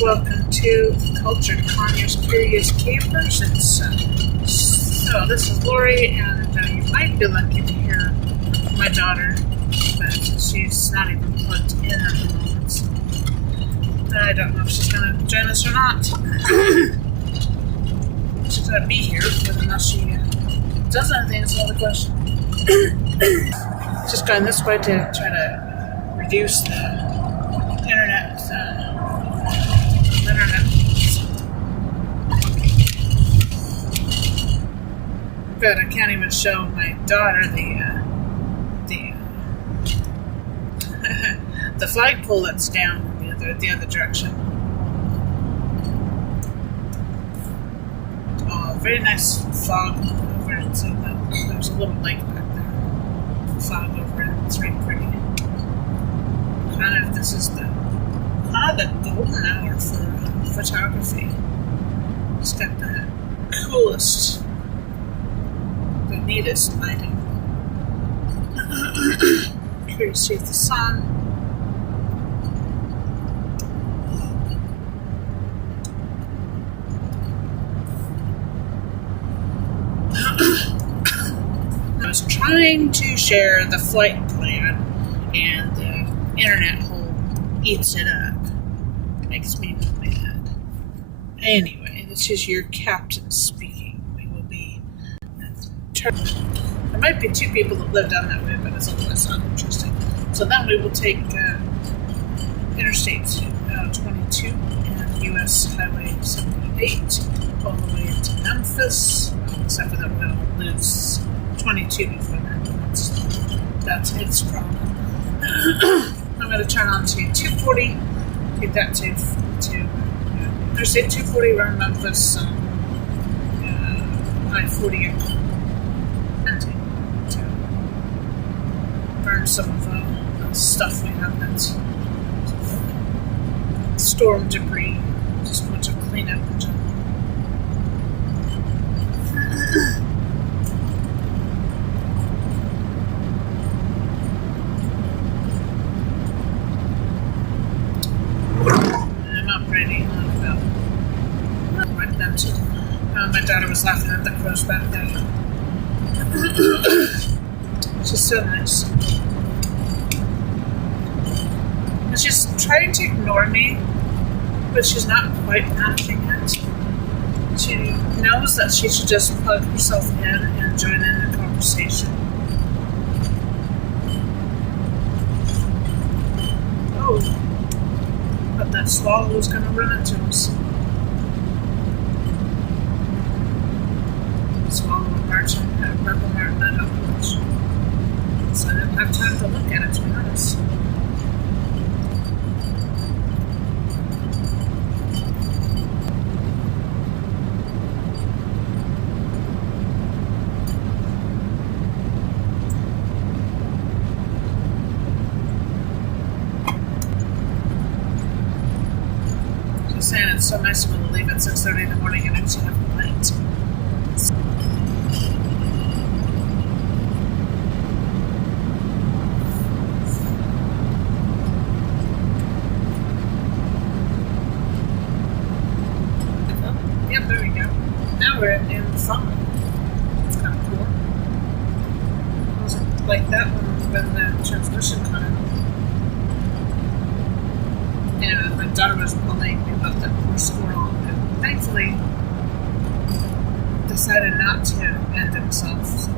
Welcome to Cultured Connor's Curious Capers. So this is Lori, and you might be lucky to hear my daughter, but she's not even plugged in at the moment. So I don't know if she's going to join us or not. She's going to be here, but unless she does anything, it's another question. Just going this way to try to reduce the internet. But I can't even show my daughter the flagpole that's down the other direction. Oh, very nice fog over it. So there's a little lake back there. Fog over it. It's very pretty. This is the golden hour for photography. It's got the coolest, the neatest lighting. Here to see the sun. I was trying to share the flight plan, and the internet hole eats it up. Makes me mad. Anyway, this is your captain speaking. We will be there might be two people that live down that way, but it's otherwise not interesting. So then we will take Interstate 22 and US Highway 78 all the way to Memphis, except for that we'll lose 22 before that. That's its problem. I'm going to turn on to 240, take that to Interstate 240 around Memphis, I-40 and to burn some of the stuff we have that's storm debris, just a bunch of cleanup and junk. My daughter was laughing at the crows back there. She's so nice. And she's trying to ignore me, but she's not quite panicking yet. She knows that she should just plug herself in and join in the conversation. Oh, but that swallow was going to run into us. Swallow a purple martin, I don't know much. So I didn't have time to look at it, to be honest. Just saying, it's so nice to be able to leave at 6:30 in the morning and actually have a light. There we go. Now we're in the summer. It's kind of cool. It wasn't like that when the transmission cut out. And my daughter was complaining about that poor squirrel, and thankfully decided not to end himself.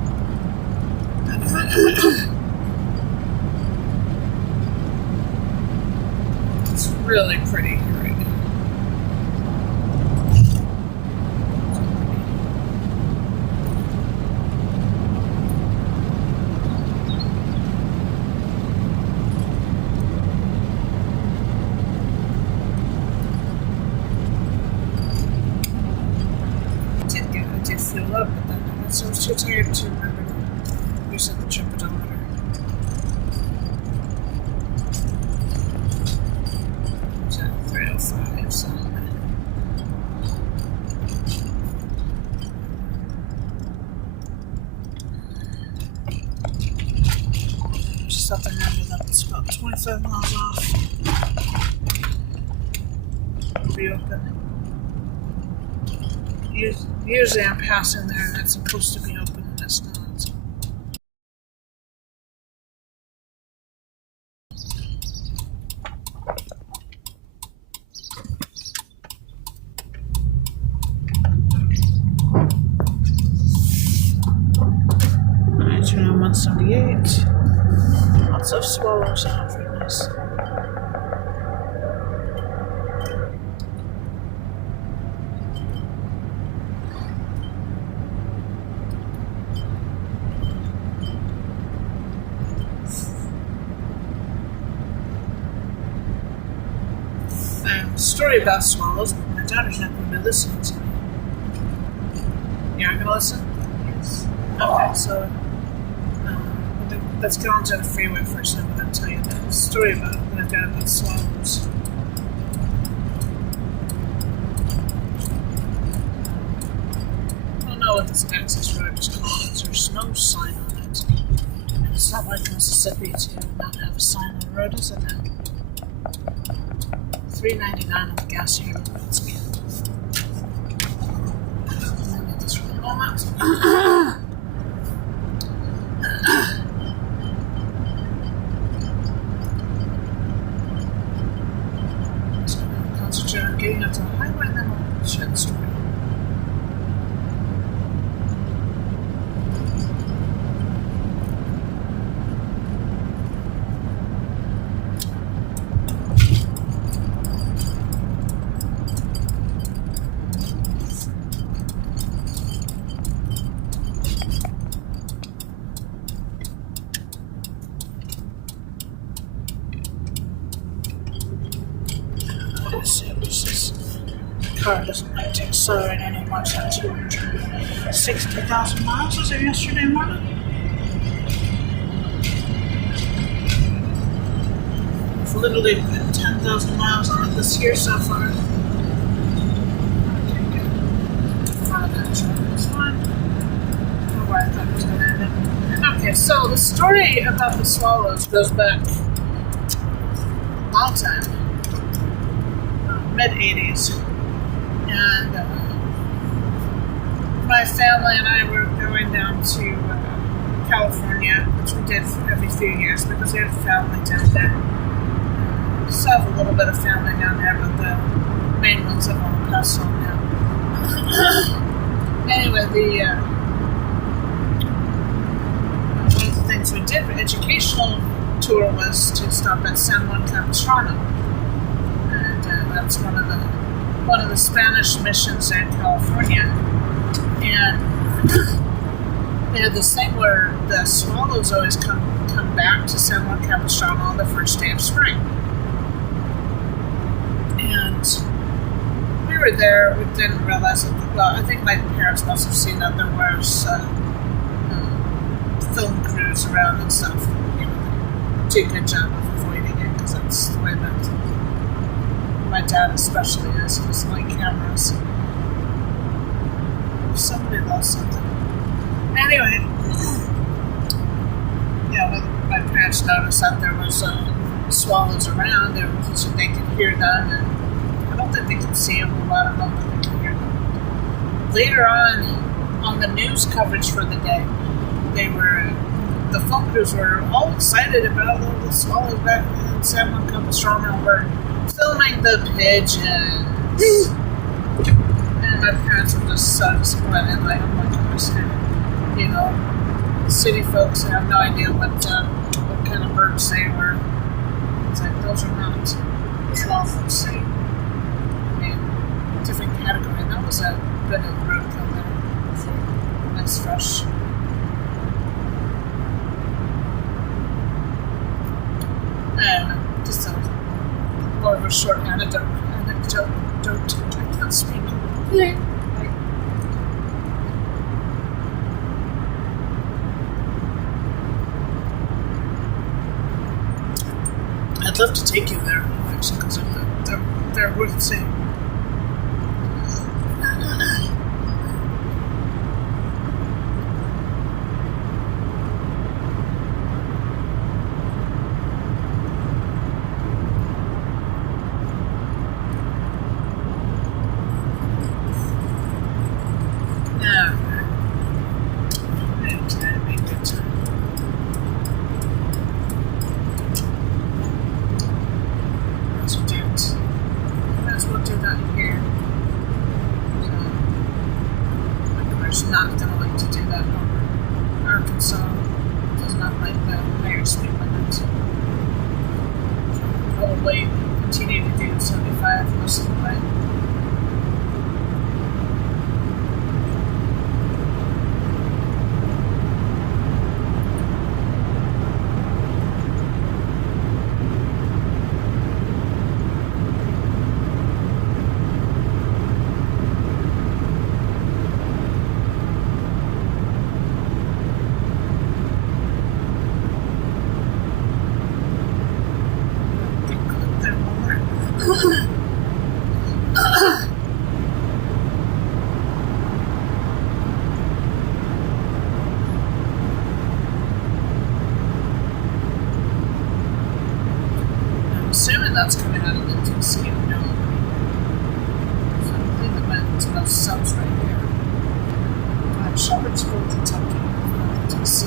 It's really pretty here right now. Fill up, but then I was too tired to remember to reset the trip odometer. It's at 3:05, so just up and remember that it's about 25 miles off. reopen. Usually I'm passing there and it's supposed to be open and it's not. Alright, turn on 178. Lots of swallows out for this. Story about swallows, but my daughter's not going to be listening to me. You aren't going to listen? Yes. Okay, so let's go onto the freeway first, and I'm going to tell you the story about what I've got about swallows. I don't know what this access road is called. There's no sign on it. And it's not like Mississippi to not have a sign on the road, is it now? $3.99 on the gas here. Let's get this for a moment. So I'm going to concentrate on getting up to the highway and then I'll share the story. This car doesn't like to accelerate anymore. It's at 260,000 miles as of yesterday morning. I've literally put 10,000 miles on it this year so far. Okay, good. That truck is fine. Oh, I thought it was going to end it. Okay, so the story about the swallows goes back a long time. Mid-80s, and my family and I were going down to California, which we did every few years because we had family down there. We still have a little bit of family down there, but the main ones have all passed on now. Anyway, one of the things we did for educational tour was to stop at San Juan Capistrano. That's one of the Spanish missions in California, and they had this thing where the swallows always come back to San Juan Capistrano on the first day of spring. And we were there. We didn't realize it. Well, I think my parents must have seen that there was film crews around and stuff. You know, do a good job of avoiding it because that's the way that. My dad especially is, he doesn't like cameras. Somebody lost something. Anyway, yeah, my parents noticed that there was swallows around, so they could hear them, and I don't think they could see a whole lot of them, but they could hear them. Later on the news coverage for the day, the film crews were all excited about the swallows back in San Juan Capistrano were filming the pigeons, and my parents were just so disappointed. Like, oh my gosh, you know, city folks have no idea what kind of birds they were. It's like those are not swallows. I mean, different category. That was a bit of roadkill there. Nice fresh. And just more of a short anecdote. I can't speak. Yeah. I'd love to take you there, actually, because they're worth seeing. as well do that here. So, of course, not gonna like to do that over Arkansas. Does not like the higher speed limit. So probably continue to do 75 most of the way. Assuming that's coming out of the TC, no. So I believe it went to those subs right here. Shepherdsville, Kentucky, the TC.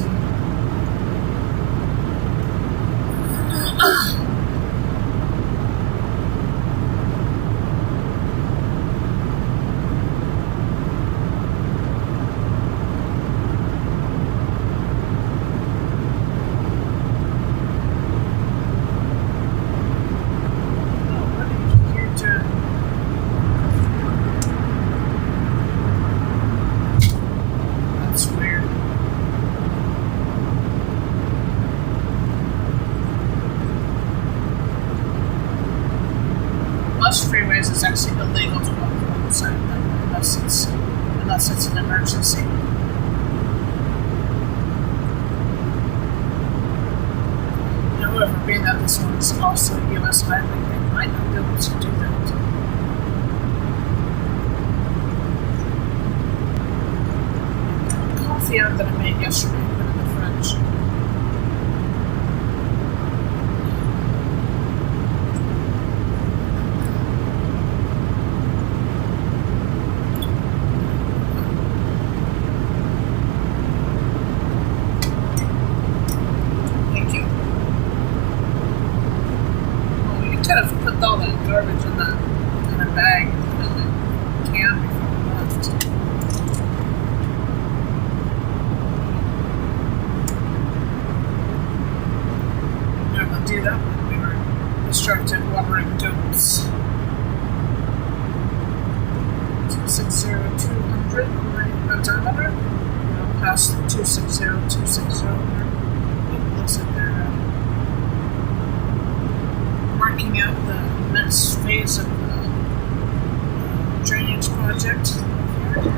Freeways is actually illegal to walk alongside them unless it's an emergency. However, being that this one is also a U.S. highway, they might not be able to do that. Coffee out that I made yesterday, put in the fridge. Could have put all that garbage in a bag and put it in the can before we left. Yeah, we'll do that when we were distracted watering goats. 260-200 on my odometer. We'll pass the 260-260 mark. It looks like they're marking out the next phase of the drainage project here.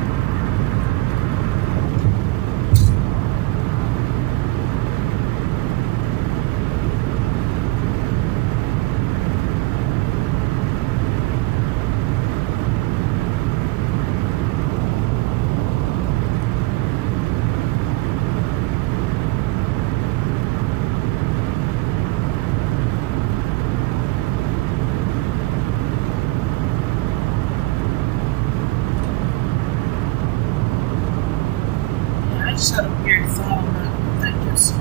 I just had a weird thought on that thing because,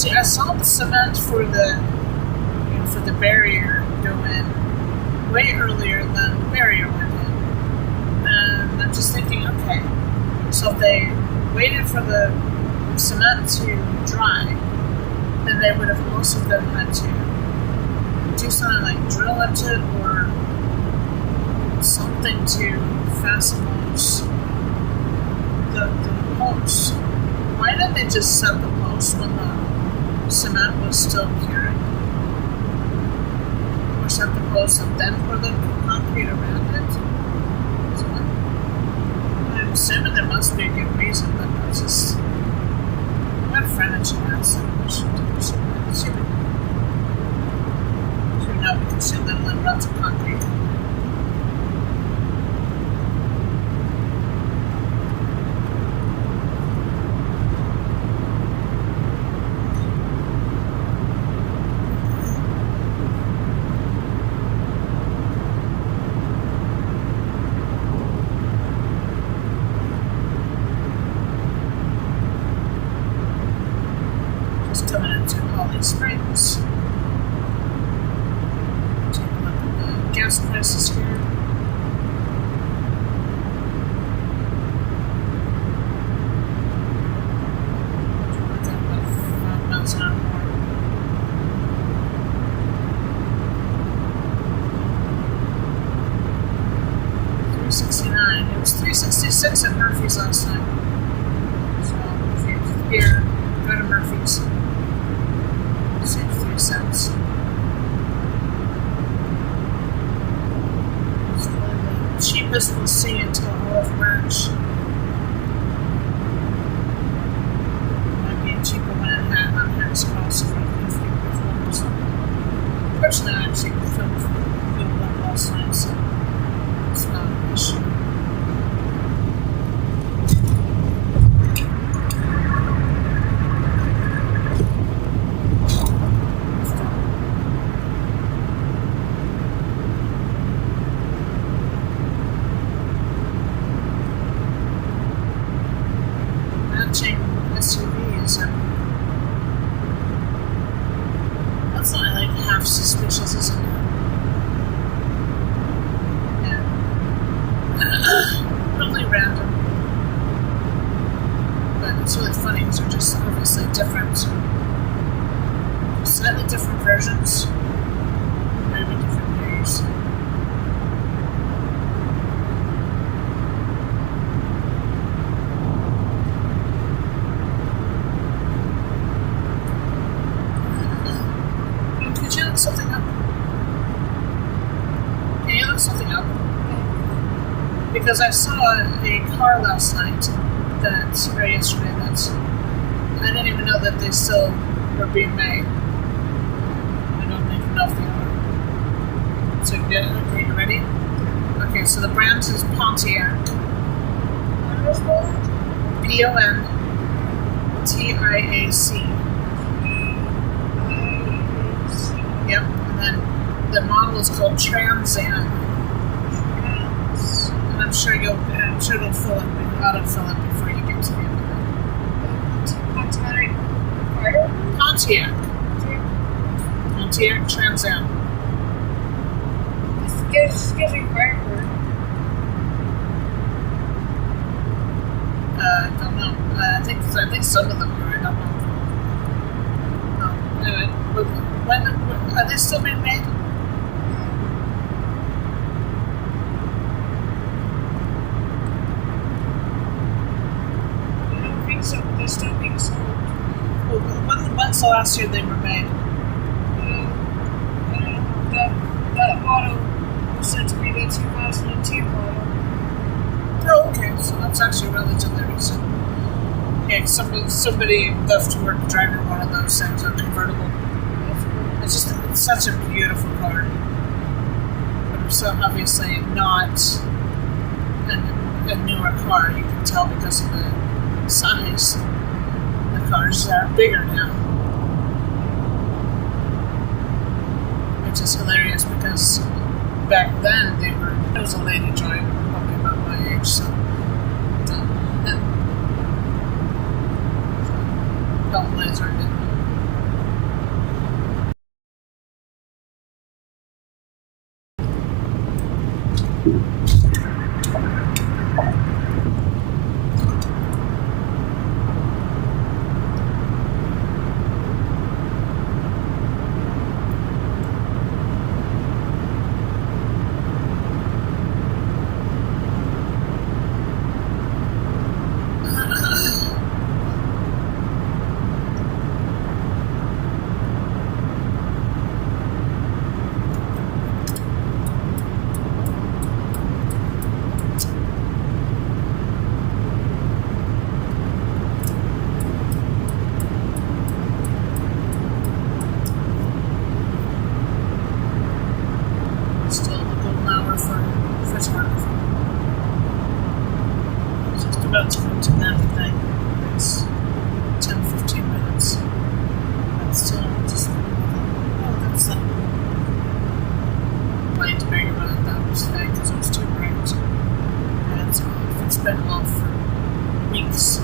see, I saw the cement for the barrier go in way earlier than the barrier went in, and I'm just thinking, okay, so if they waited for the cement to dry, then they would have also then had to do something like drill into it or something to fasten those. The posts. Why didn't they just set the post when the cement was still curing? Or set the post and then pour the concrete around it? So I'm assuming there must be a good reason, but that's just. My friend and she asked that we should do something. She would know because she literally runs a concrete. Coming into Holly Springs. Take a look at gas prices here. About 5 miles an hour more. $3.69. It was $3.66 at Murphy's last night. So if you're here, go to Murphy's. Save 3 cents. It's probably the cheapest we'll see until all of March. Might be cheaper when it has cost for if you film or something. Fortunately, I actually filmed one last night, so it's not an issue. SUVs and that's not like half suspicious, isn't it? Yeah. Probably random. But it's really funny because they're just obviously different. Slightly different versions. Maybe different years. Could you look something up? Can you look something up? Because I saw a car last night or yesterday that I didn't even know that they still were being made. I don't even know if they are. So are you ready? Okay, so the brand is Pontiac. What is it? Pontiac. Yep, and then the model is called Trans Am. And I'm sure it'll autofill it before you get to the end of it. Pontiac. Pontiac Trans Am. It's getting firework. I don't know. I think some of them are. I don't know. Anyway, when are they still being made? I don't think so, but they're still being sold. Well, when's the last year they were made? I don't know. That model was said to be the 2002 model. Oh, okay. So that's actually relatively recent. Yeah, somebody left work driving one of those things, a convertible. It's such a beautiful car. But so obviously not a newer car. You can tell because of the size. The cars are bigger now. Which is hilarious because back then there was a lady driving probably about my age, so Belt Laser didn't. Still the golden hour for photography. It's just about to come to that thing. It's 10-15 minutes. But still just that's the light being about that was today because it was too bright. And it's been off for weeks.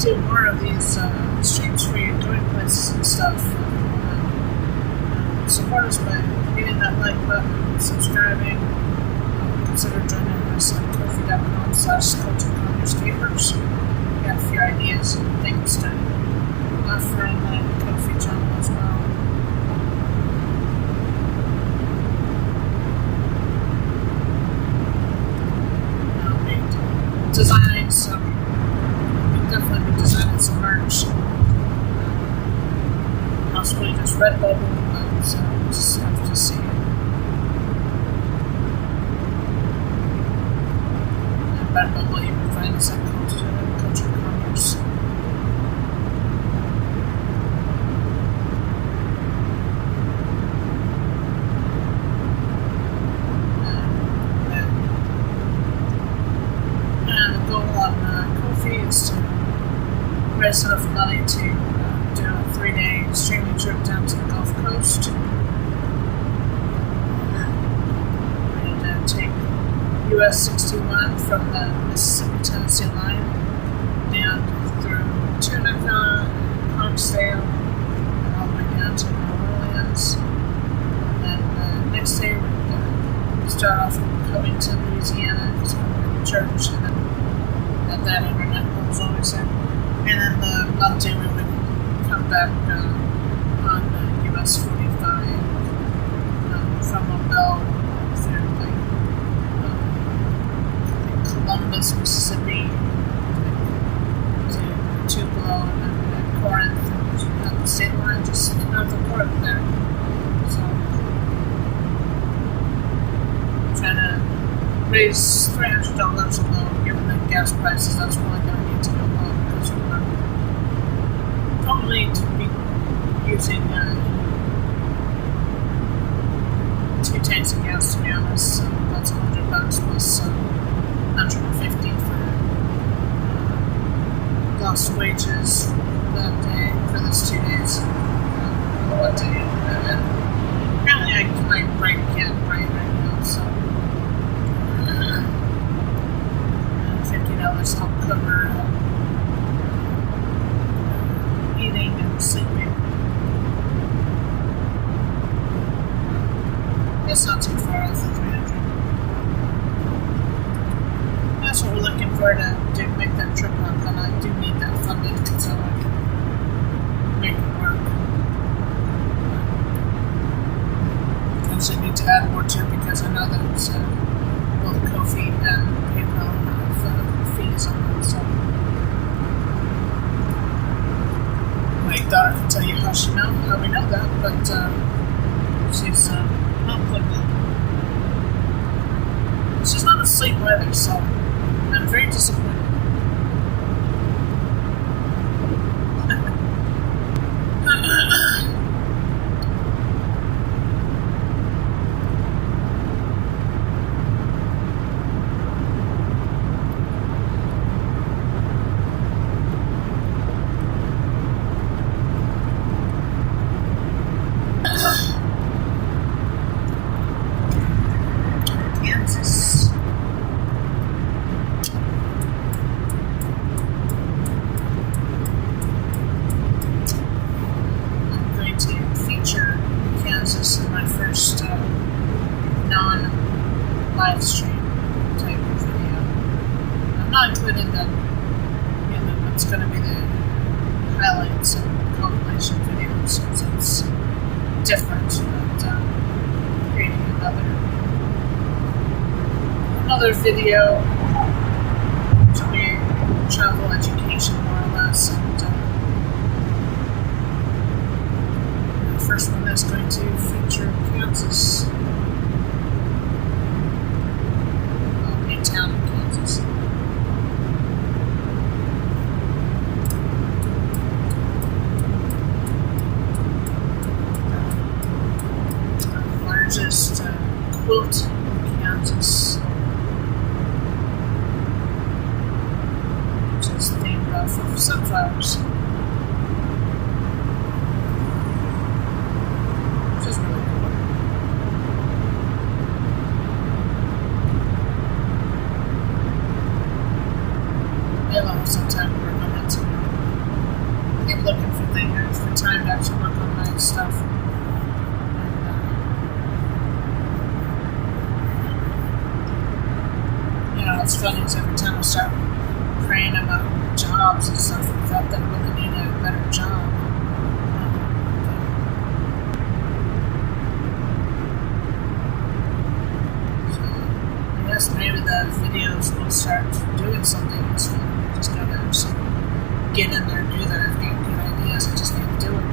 do more of these streams for you, going places and stuff. Support us by hitting that like button, subscribing. Consider joining us on Ko-fi.com/cultureconversators. We got a few ideas and things to offer on the Ko-fi channel as well. Designing some, we'll definitely be designing some merch. Possibly just Redbubble, but we'll just have to see. And Redbubble, you can find us at Culture Commerce. To raise enough money to do a 3-day streaming trip down to the Gulf Coast and take US 61 from the Mississippi-Tennessee line down through Tunica, Clarksdale, and all the way down to New Orleans. And then the next day we're start off in Covington, Louisiana, because we're going to church, and then that internet was always there. And then the Monday we would come back on US 45 from Mobile through Columbus, Mississippi, to Tupelo, and then Corinth, and the state line just north of Corinth there. So, trying to raise $300 alone, given the gas prices. That's really going to need to go up because we're probably to be using 2 tanks of gas, to be honest. So that's $100 plus $150 for lost wages that day for those 2 days. What day? And apparently my brain can't write right now, so. $50 help cover eating and sleeping. It's not too far off the 300. That's what we're looking for to make that trip work, and I do need that funding so I can make it work. I also need to add more to it because I know that it's both Ko-fi and PayPal fees on them, so my daughter can tell you how we know that, but she's not plugged in. She's not asleep either, so I'm very disappointed. Kansas. I'm going to feature Kansas in my first non-live stream type of video. I'm not including what's going to be the highlights and compilation videos since it's different, but creating another video to be travel education more or less, and the first one is going to feature Kansas, a town in Kansas. Largest quilt in Kansas, which is named off of sunflowers, which is really cool. Maybe I'll have some time to work on that too. have the time to actually work on my stuff. And, it's funny because every time I start praying about jobs and stuff like that really need a better job. So I guess maybe the videos will start doing something useful. I just gotta actually get in there and do that. I've got good ideas, I just need to do it.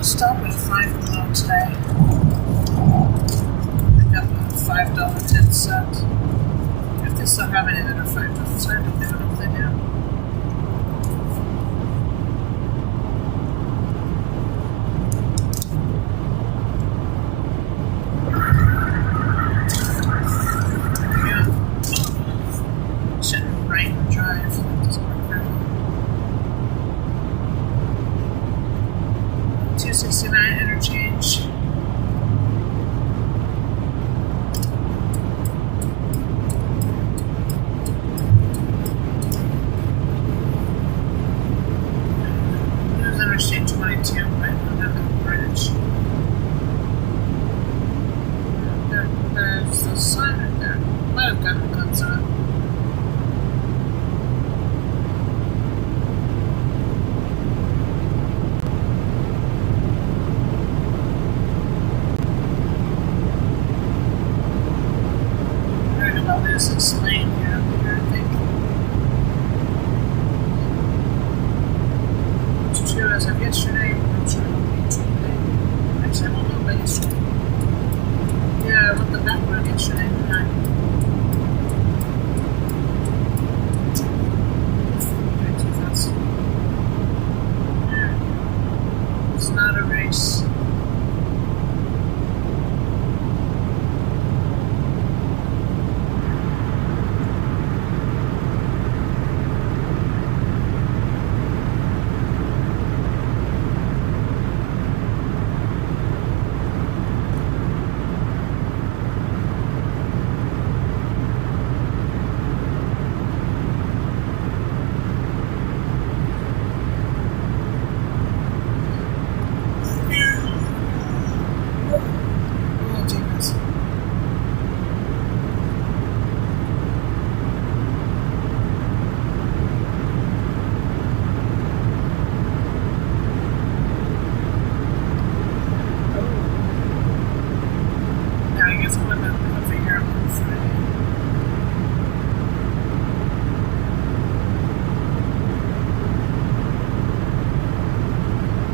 Stop at Five Below today. I got a $5 tin set. If they still have any that are $5, I don't even know if they do. Yeah. Shouldn't rain and drive. That doesn't work very well. 269 interchange. There's Interstate 22 right under the bridge. There's the sign right there. Might have gotten guns on it. This lane here, I think. It's true as of yesterday. I'm sure it'll be true today. Actually, I won't know about yesterday. Yeah, I went the back road yesterday. Yeah. It's not a race.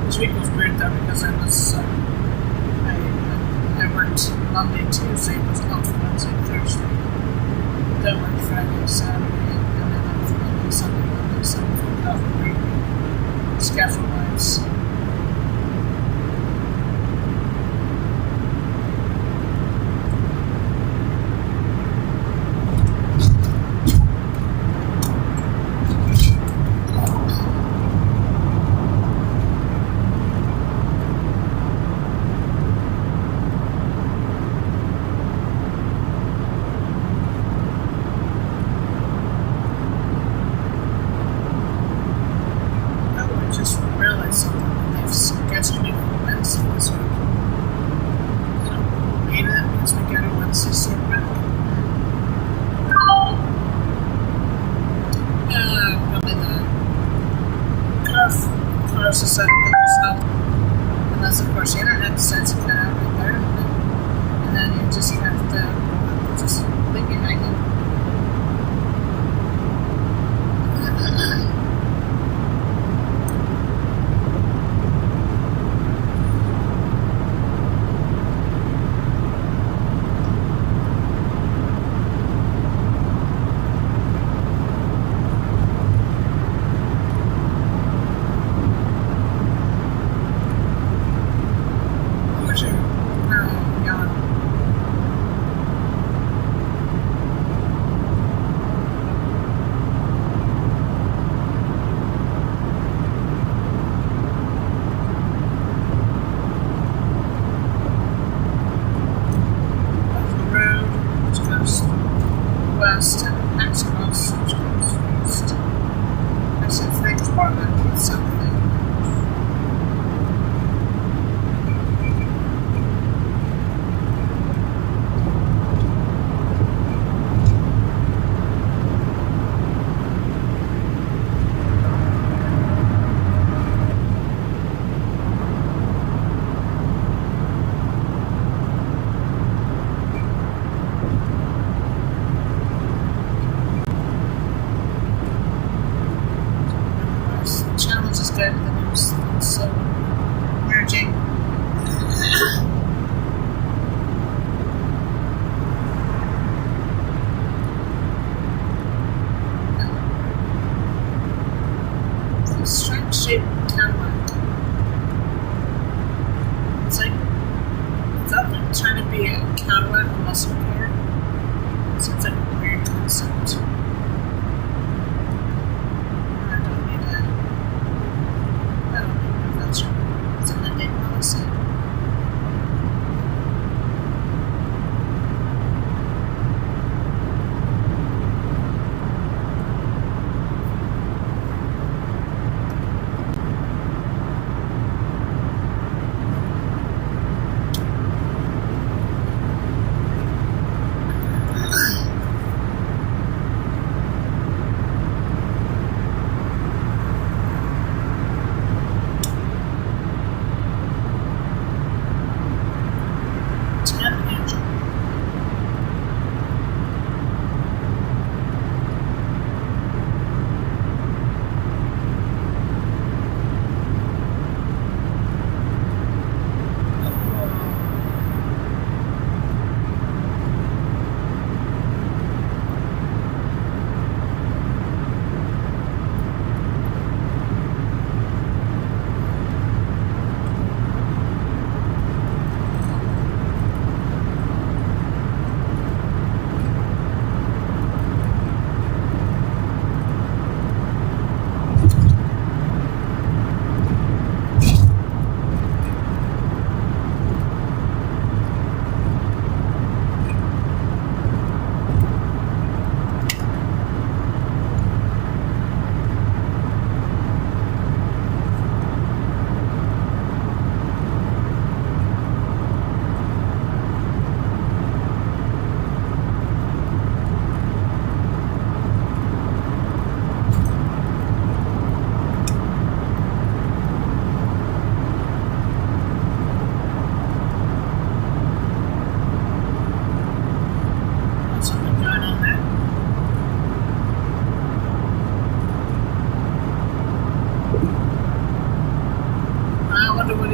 This week was weird though because I worked Monday, Tuesday, was off Wednesday, Thursday. Then worked Friday, Saturday, and then off Monday, Sunday, for off week. Schedule wise. Just realized something that they've scheduled me for Wednesday this week. So maybe that means we get a Wednesday start back. Probably the cars decided to go slow. Unless of course the internet decides to cut out right there. And then you just have to just leave me hanging. good. The news is emerging. Strange shaped Cadillac. It's like, is that like trying to be a Cadillac muscle car? Seems like a weird concept. I don't know if that's right. Is it the name policy?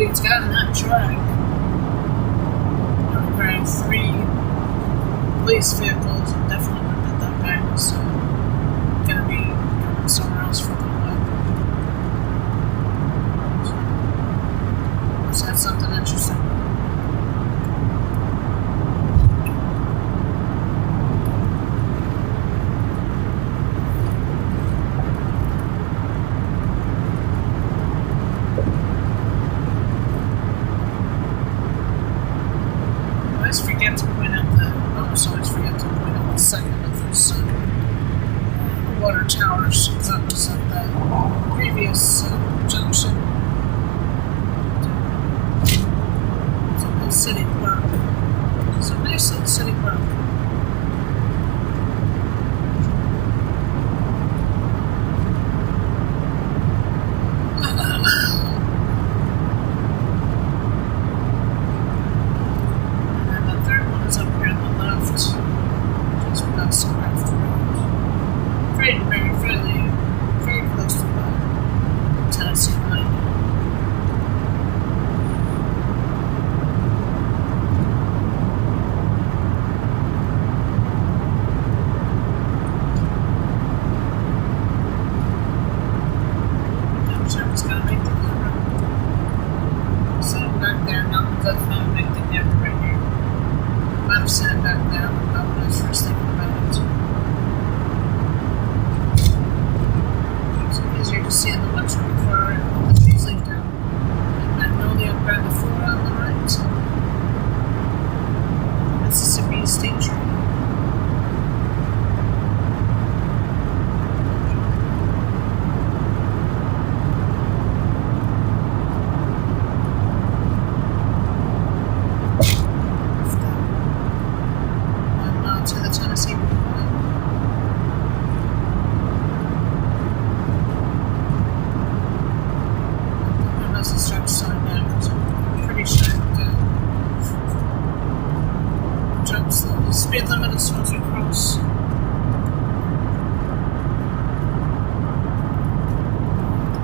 It's got in that truck. Requiring 3 police vehicles and definitely not at that guy, so gonna be going somewhere else for a little while. So that's something interesting. I always forget to point out the second of those water towers, because that was at the previous junction. It's a nice city park. It's a nice little city park. Very close to the Tennessee line. I'm sure it's gonna make the camera. So back there, now the Bethlehem make the camera right here. I'm sitting back there, that when I was first thinking about it. Easier to see in the lecture before the trees leave down. Magnolia grandiflora on the right. Mississippi State Tree.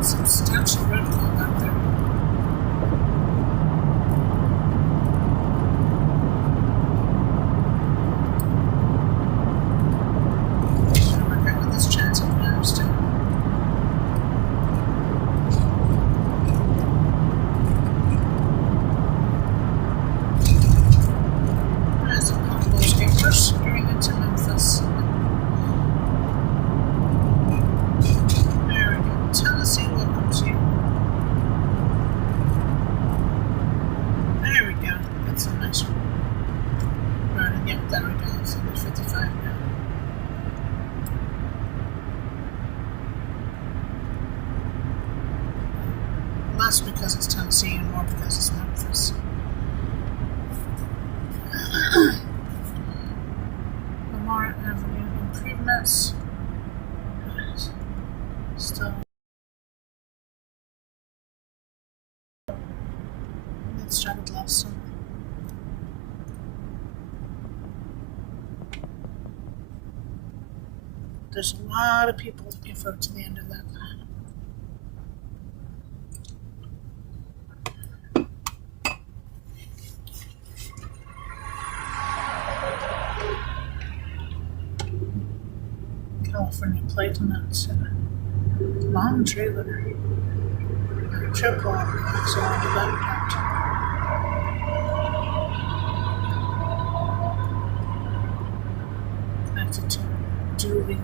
Substantial rainfall back there. Should work out with this transit matters too. There's a couple of papers going into Memphis. There we go. Tennessee, welcome to you. There we go. That's a nice road. And yep, there we go. It's in the 55 now. Less because it's Tennessee and more because it's Memphis. Lamar Avenue improvements. Still. It started last summer. There's a lot of people looking forward to the end of that. California plate on that long trailer. Triple axle on the back part. Connected to dually.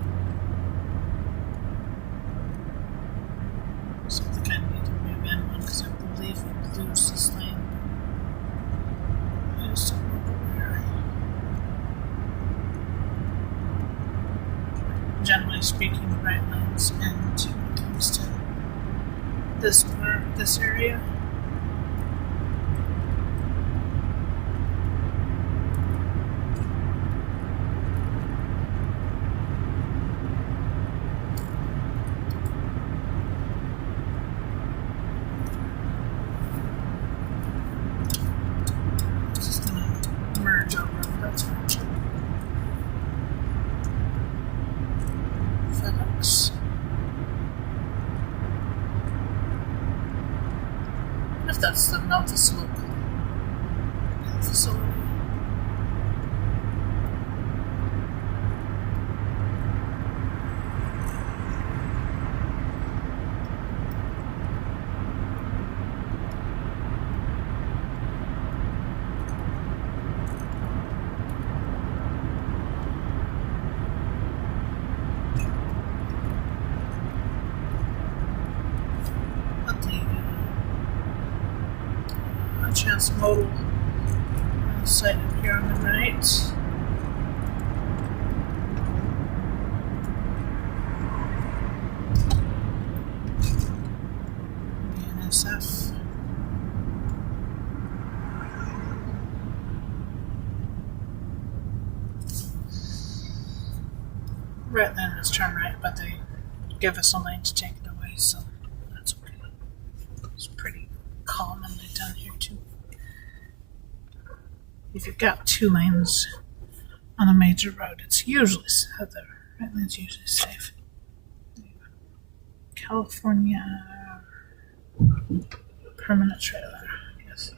So I think I need to move in one because I believe we lose this lane. I just don't know where. Generally speaking, the right lanes and when it comes to this area. Just gonna merge over, that's merge. FedEx. If that's the Memphis local facility. Modal site up here on the right. BNSF. Right then, let's turn right, but they give us a lane to take it away, so that's okay. It's pretty commonly done here too. If you've got two lanes on a major road, it's usually the right lane's usually safe. California permanent trailer, I guess.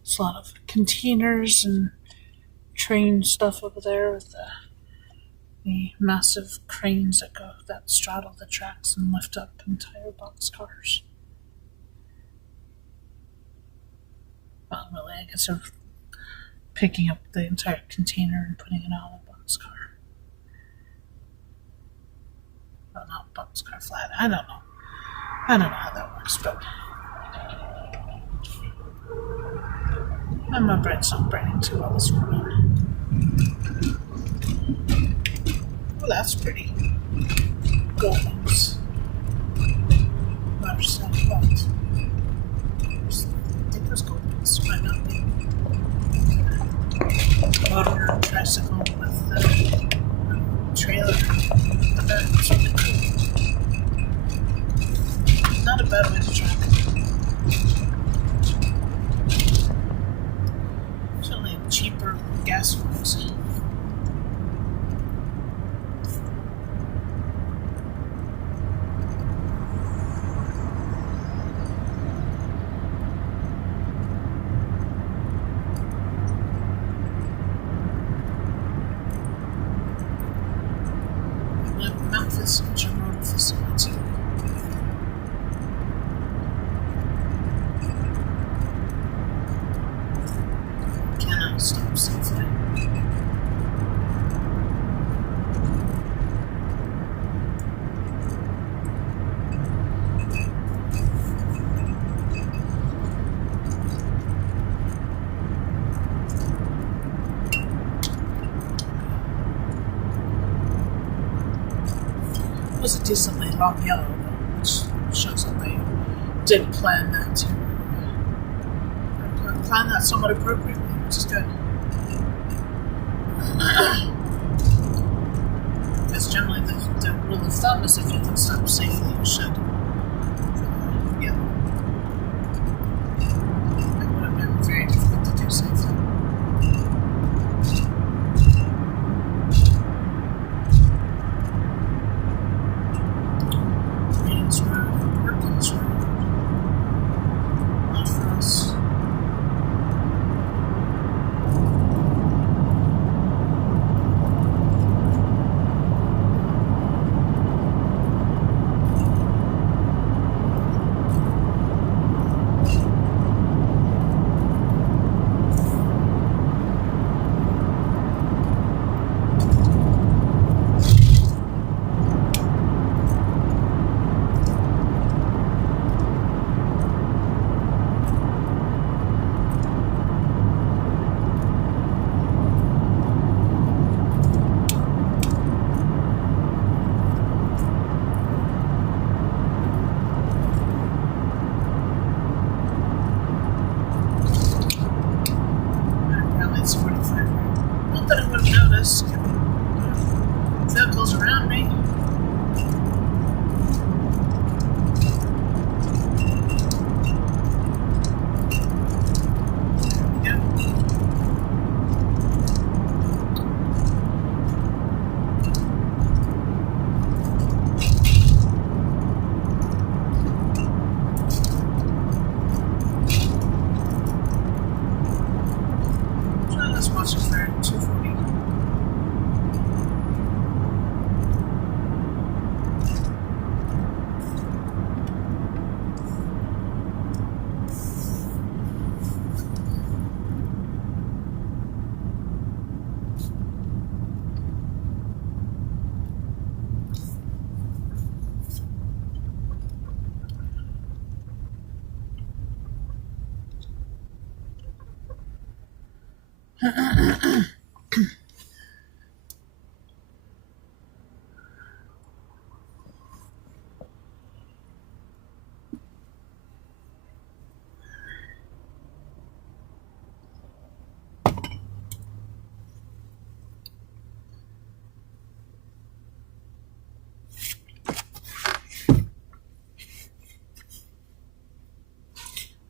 There's a lot of containers and train stuff over there with the massive cranes that straddle the tracks and lift up entire boxcars. Well, really, I guess they're picking up the entire container and putting it on a boxcar. Well, not boxcar flat. I don't know how that works, but my brain's not braining too well this morning. Well, that's pretty. Goldens. Large set what? I think there's Goldens. Might not be. motor tricycle with a trailer. It's really cool. Not a bad way to travel. It's only cheaper gas fuels. Memphis Intermodal Facility. Cannot stop safely. It was a decently long yellow, which shows that they did plan that somewhat appropriately, which is good. Because generally the rule of thumb is if you can stop safely, you should. Yeah. It would have been very difficult to do safely. Not that I would have noticed. Vehicles around me. There we go. Let's watch it for 240.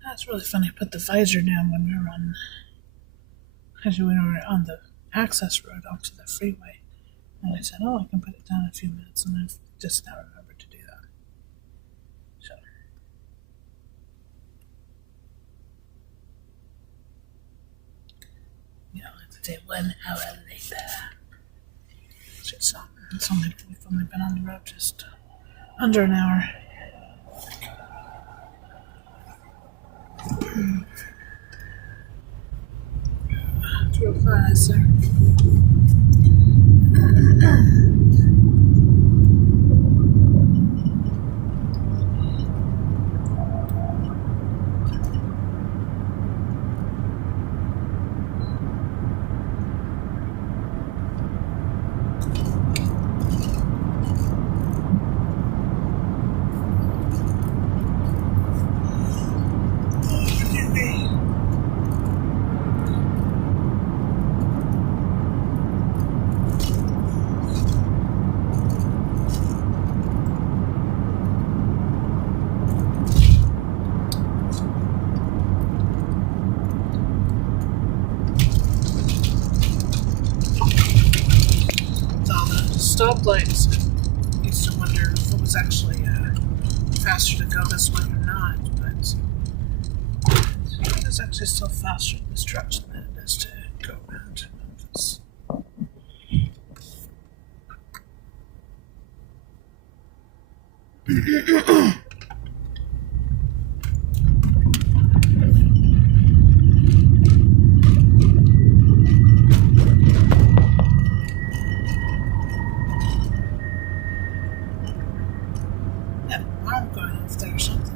That's really funny. I put the visor down when we were on the access road onto the freeway. And I said, oh, I can put it down in a few minutes. And I've just now remembered to do that. So. Yeah, let's say 1 hour later. We've only been on the road just under an hour. It's real fast, sir. stoplights. I used to wonder if it was actually faster to go this way or not, but it is actually still faster in this direction than it is to go around Memphis. That alarm going off there or something.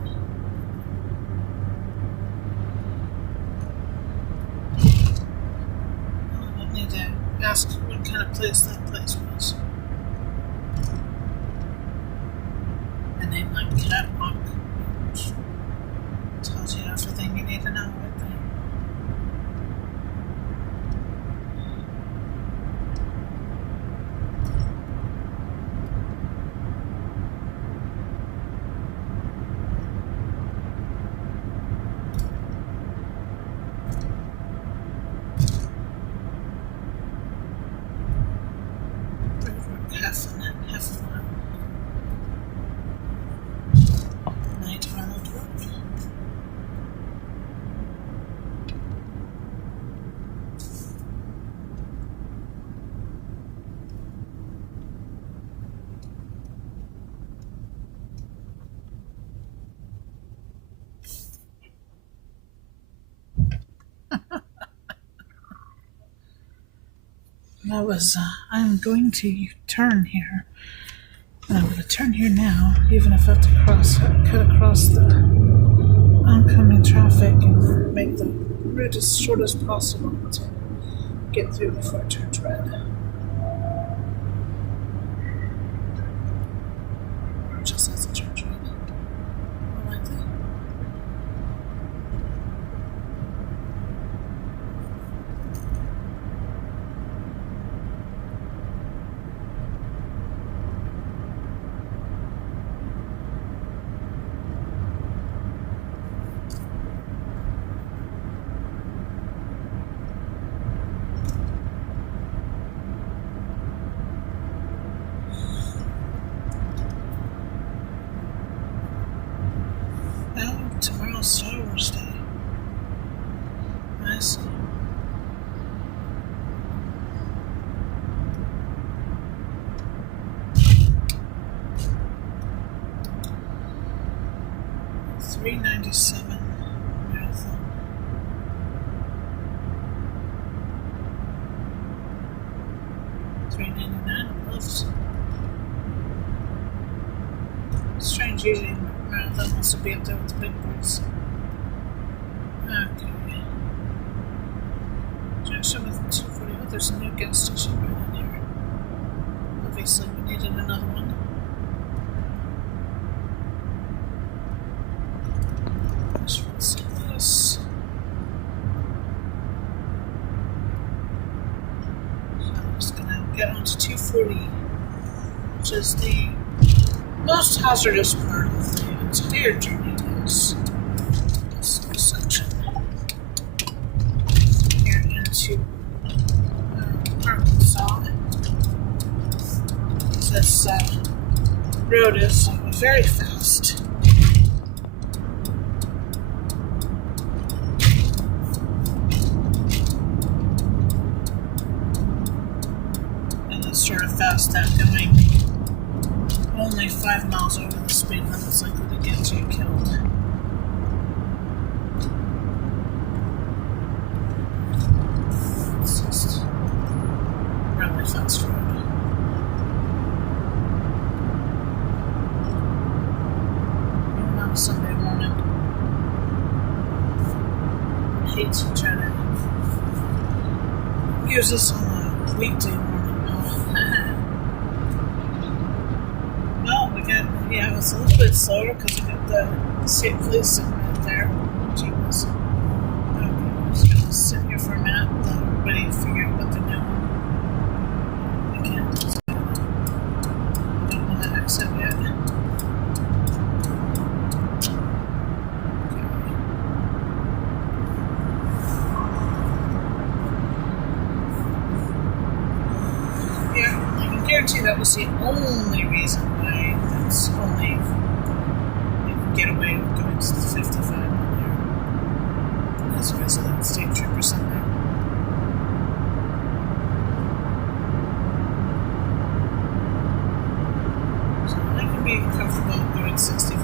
I need to ask what kind of place that place was. And name like Catwalk, which tells you everything you need to know right there. Half a mile. Night Island Road. That was, I'm going to turn here. And I'm going to turn here now, even if I have to cut across the oncoming traffic and make the route as short as possible to get through before it turns red. Or just as it turns red. I like that. Tomorrow's Star Wars Day. I see. $3.97 marathon. $3.99 left. Strange, usually marathon wants to be up there with the big boys. Okay. Junction with 240. Oh, there's a new gas station right in here. Obviously, we needed another one. Let's see this. So I'm just gonna get onto 240, which is the most hazardous part of the entire journey is this section here into Arkansas. This road is very fast. And it's sort of fast at going only 5 miles over the speed limit is likely to get you killed. It's just a really fast road. Even on a Sunday morning. I hate to try to use this on a weekday morning. Yeah, it was a little bit slower because we got the state police sitting right there. Jeez. Okay, I'm just going to sit here for a minute and let everybody figure out what they're doing. I can't just I don't want to exit yet. Okay. Yeah, you can guarantee that was the only reason why it's only you can get away with doing 55 on there. As because of that state trooper somewhere. So I can be comfortable doing 65.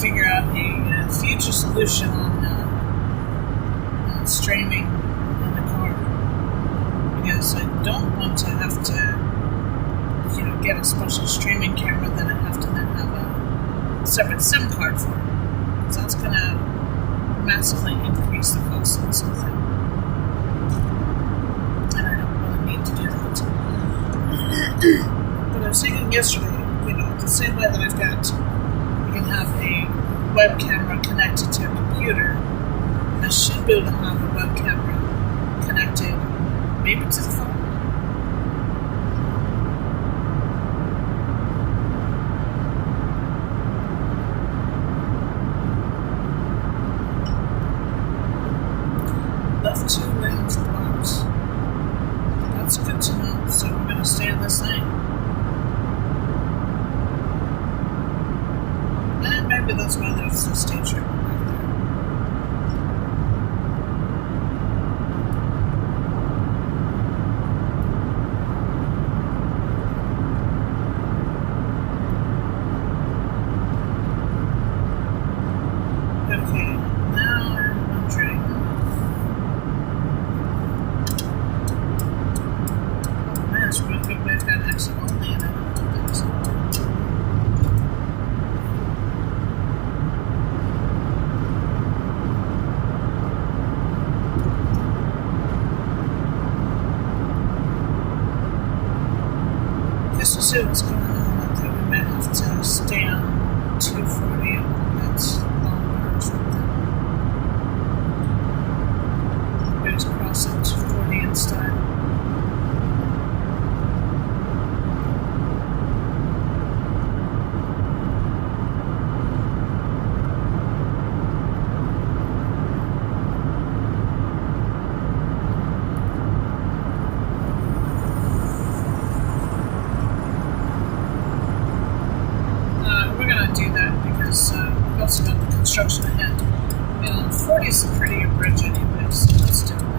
Figure out a future solution on streaming in the car, because I don't want to have to, get a special streaming camera that I have to then have a separate SIM card for, because that's going to massively increase the cost of this whole thing, and I don't really need to do that. But I was thinking yesterday, the same way that I've got. Can have a web camera connected to a computer. I should be able to have a web camera connected maybe to the phone. Left 2 lanes blocked. That's good to know. So we're going to stay in this lane. Maybe that's why there's the state trooper back there. Okay, now I'm wondering. Oh man, it's really good we've got exit only and I don't do that. We'll see what's going on. I think we might have to stay on 240 that's longer or something. Maybe just cross at 240 instead. Do that because we've also got the construction ahead. 40 is a prettier bridge anyway, so let's do it that way.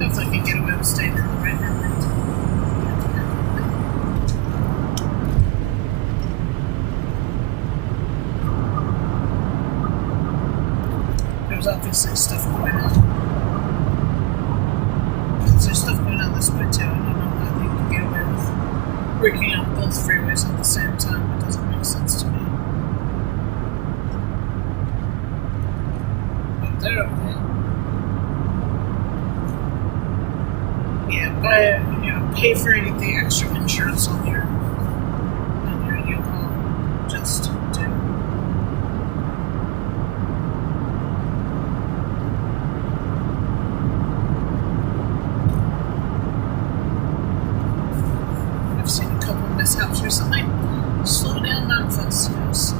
Hopefully I can get away with staying in the right hand lane. There's obviously stuff going on. There's stuff going on this way too. I don't know how they can get away with working out both freeways at the same time. It doesn't make sense to me. But they're okay. Yeah, pay for the extra insurance on your U-Haul. Just do. I've seen a couple of mishaps recently. Slow down nonsense, guys.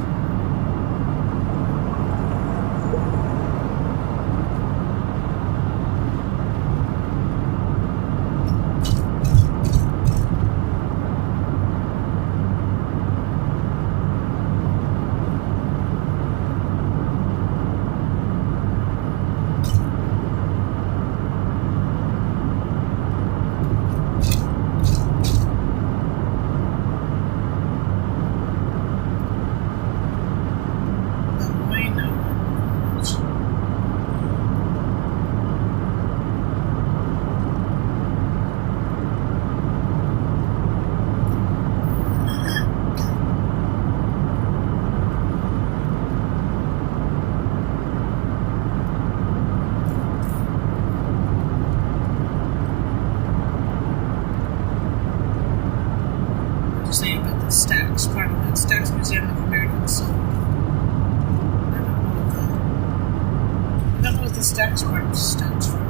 tax break stems from.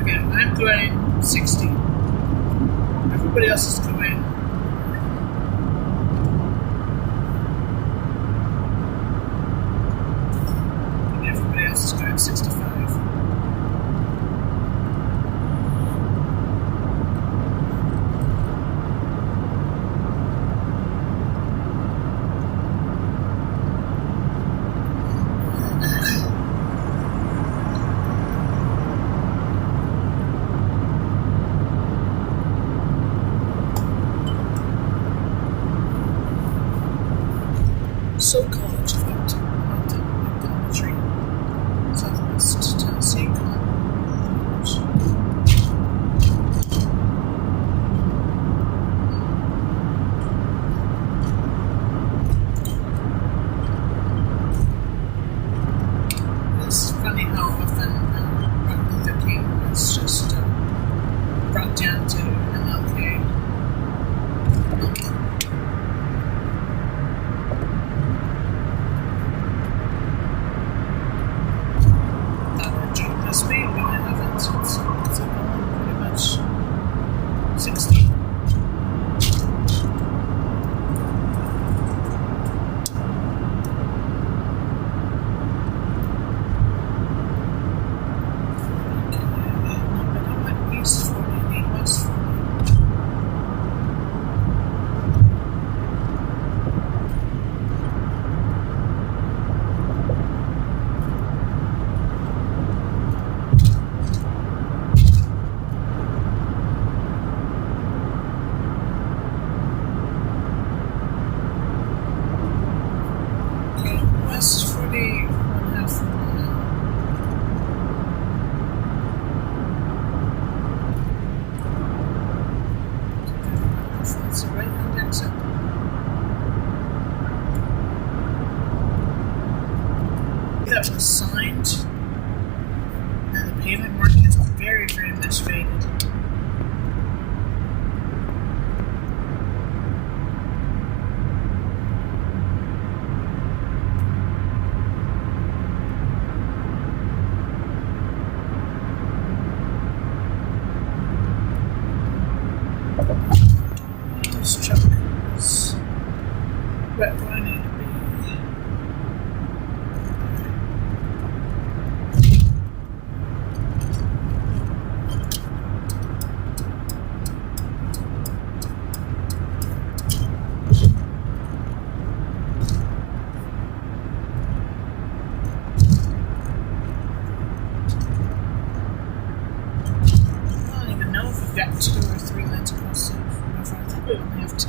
Okay, I'm going 60. Everybody else is going. Everybody else is going 65. So College of Optometry, Southwest Tennessee College. It's funny how often Martin Luther King was just brought down to MLK. Must be, but I haven't. It's pretty much 60. But I went east 40 and west 40. West 40, 1.5 mile. That's the right hand exit. That was signed, and the pavement marking is very, very much faded. This truck is right where I need to be. I don't even know if we've got 2 or 3 lanes across the river. I think we only have 2.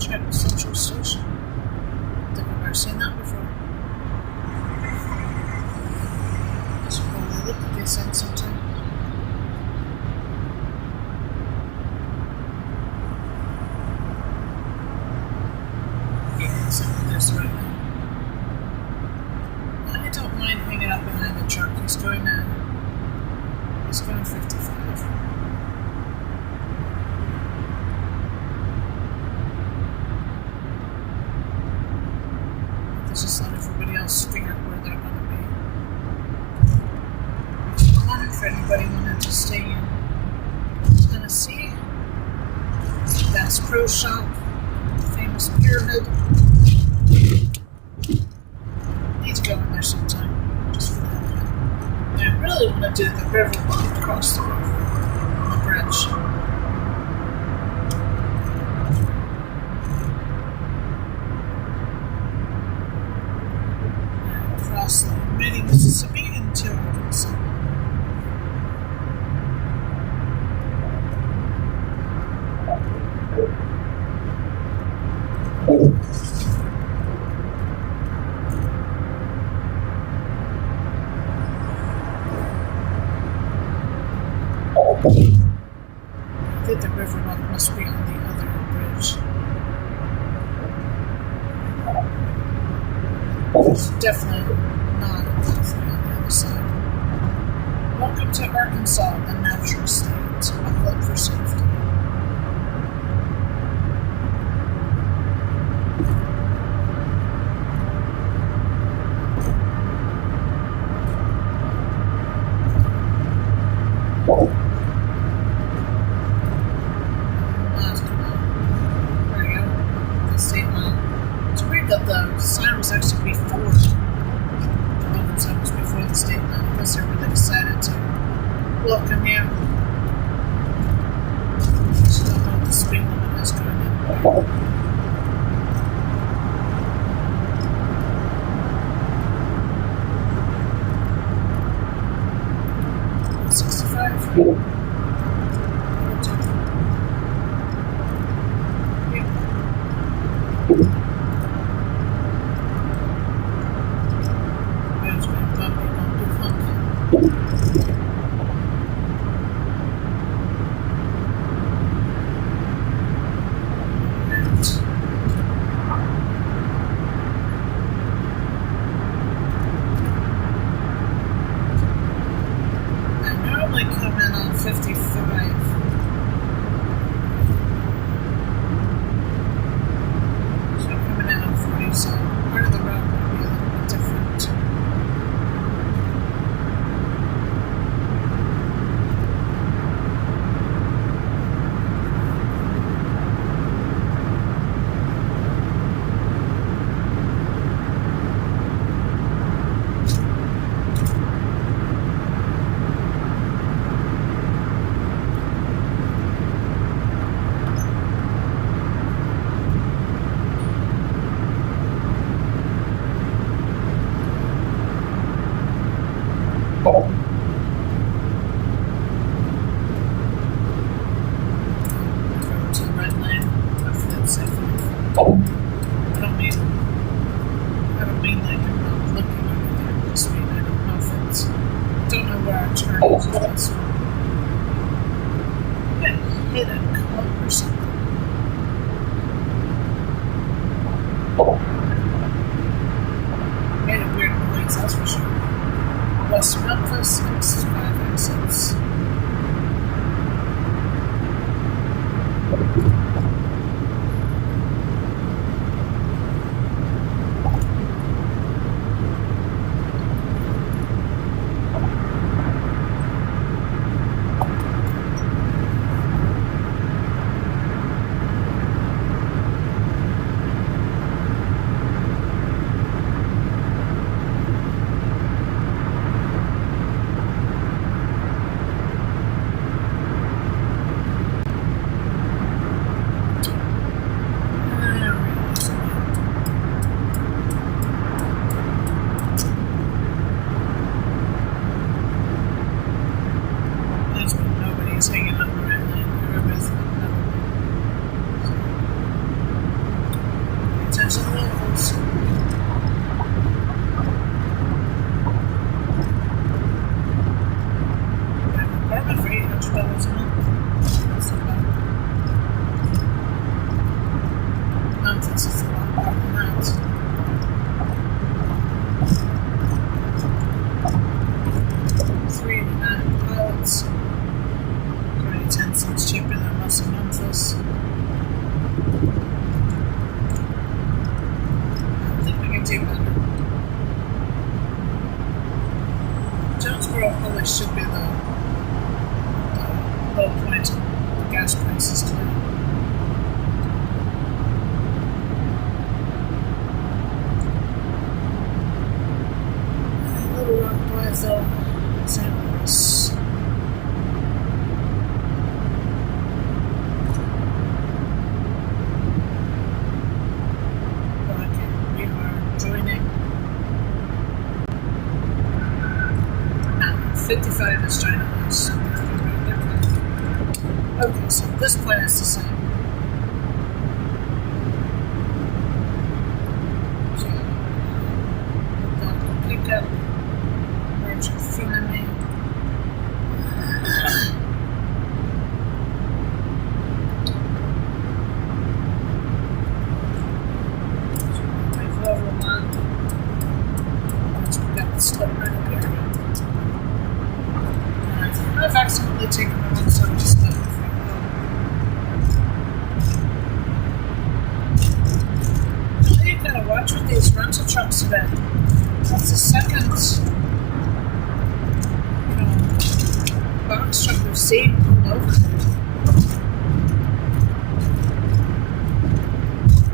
Check Central Station. I think I've never seen that before. This will probably look like it's in sometime. Yeah, it's in this right now. I don't mind hanging out behind the truck. He's going 55. Let's just let everybody else figure out where they're going to be. Come for anybody wanting to stay in Tennessee. Bass Pro Shop, famous pyramid. Need to go in there sometime. Just for that. I really want to do the river walk across the river on the bridge. And across the mini Mississippi into Arkansas. I think the river riverwalk must be on the other bridge. It's definitely not a pathway on the other side. Welcome to Arkansas, the natural state. Buckle up for safety. There we go. The state line. It's weird that the sign was actually before. The welcome sign was before the state line. I guess they really decided to welcome you. Just don't know what the speed limit is going in. 65. Come in on 55. So coming in on 40, so part of the route would be a little bit different. To the red lane, hopefully it's safe enough. I don't mean like I'm not looking over there. I just mean I don't know if it's. Don't know where our turn is on this one. Yeah, hit a club or something. Made a weird noise, that's for sure. West Memphis, next 5 exits. Nobody's hanging out the red lane. Everybody's pay attention to the locals. Apartment for $800 a month. That's not bad. Memphis is a lot more than that. $3.99 pilots. 10 cents cheaper than most of Memphis. I think we can do better. Jonesboro probably should be the low point of the gas prices today. A little rough by though. St. Louis. Joining 55 is joining us. Okay, so this point is the same. So, pick up right in front of me. only taking the one side just not in the front wheel. You gotta watch with these rental trucks today. That's the second, box truck we've seen pulled over.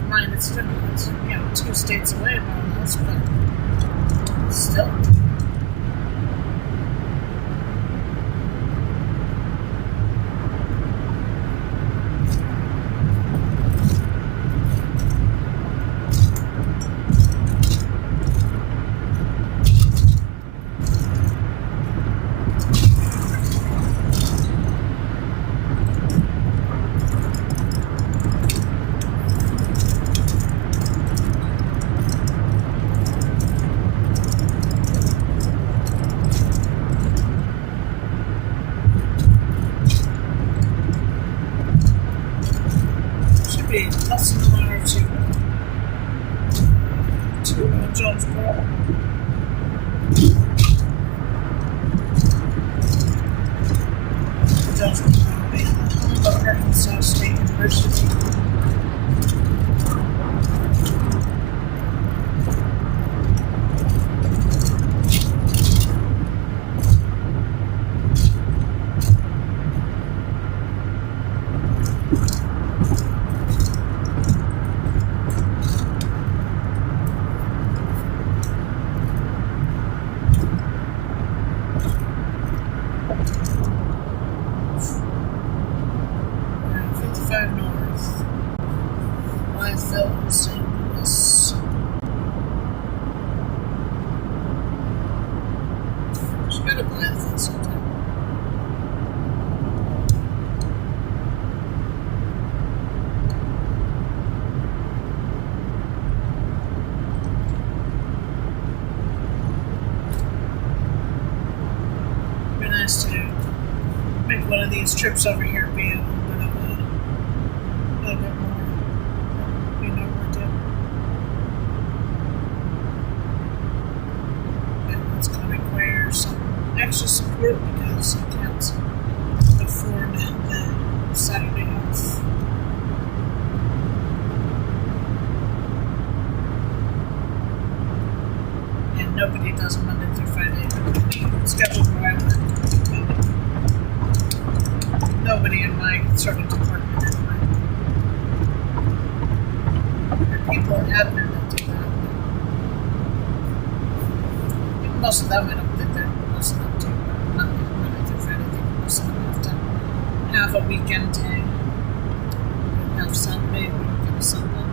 Mine, it's different. 2 states away, more or less, but still. Less than an hour to Jonesboro. Jonesboro being the home of Arkansas State University. To make one of these trips over here be a little bit more we normally do. But it's going to require some extra support because I can't afford the Saturday off. And nobody does Monday through Friday. Scheduled where I work. Nobody in my sort of department anyway. There are people in admin that do that. Most of them I don't think that most of them do Monday through Friday. I think most of them have to have a weekend day. Have Sunday, weekend Sunday.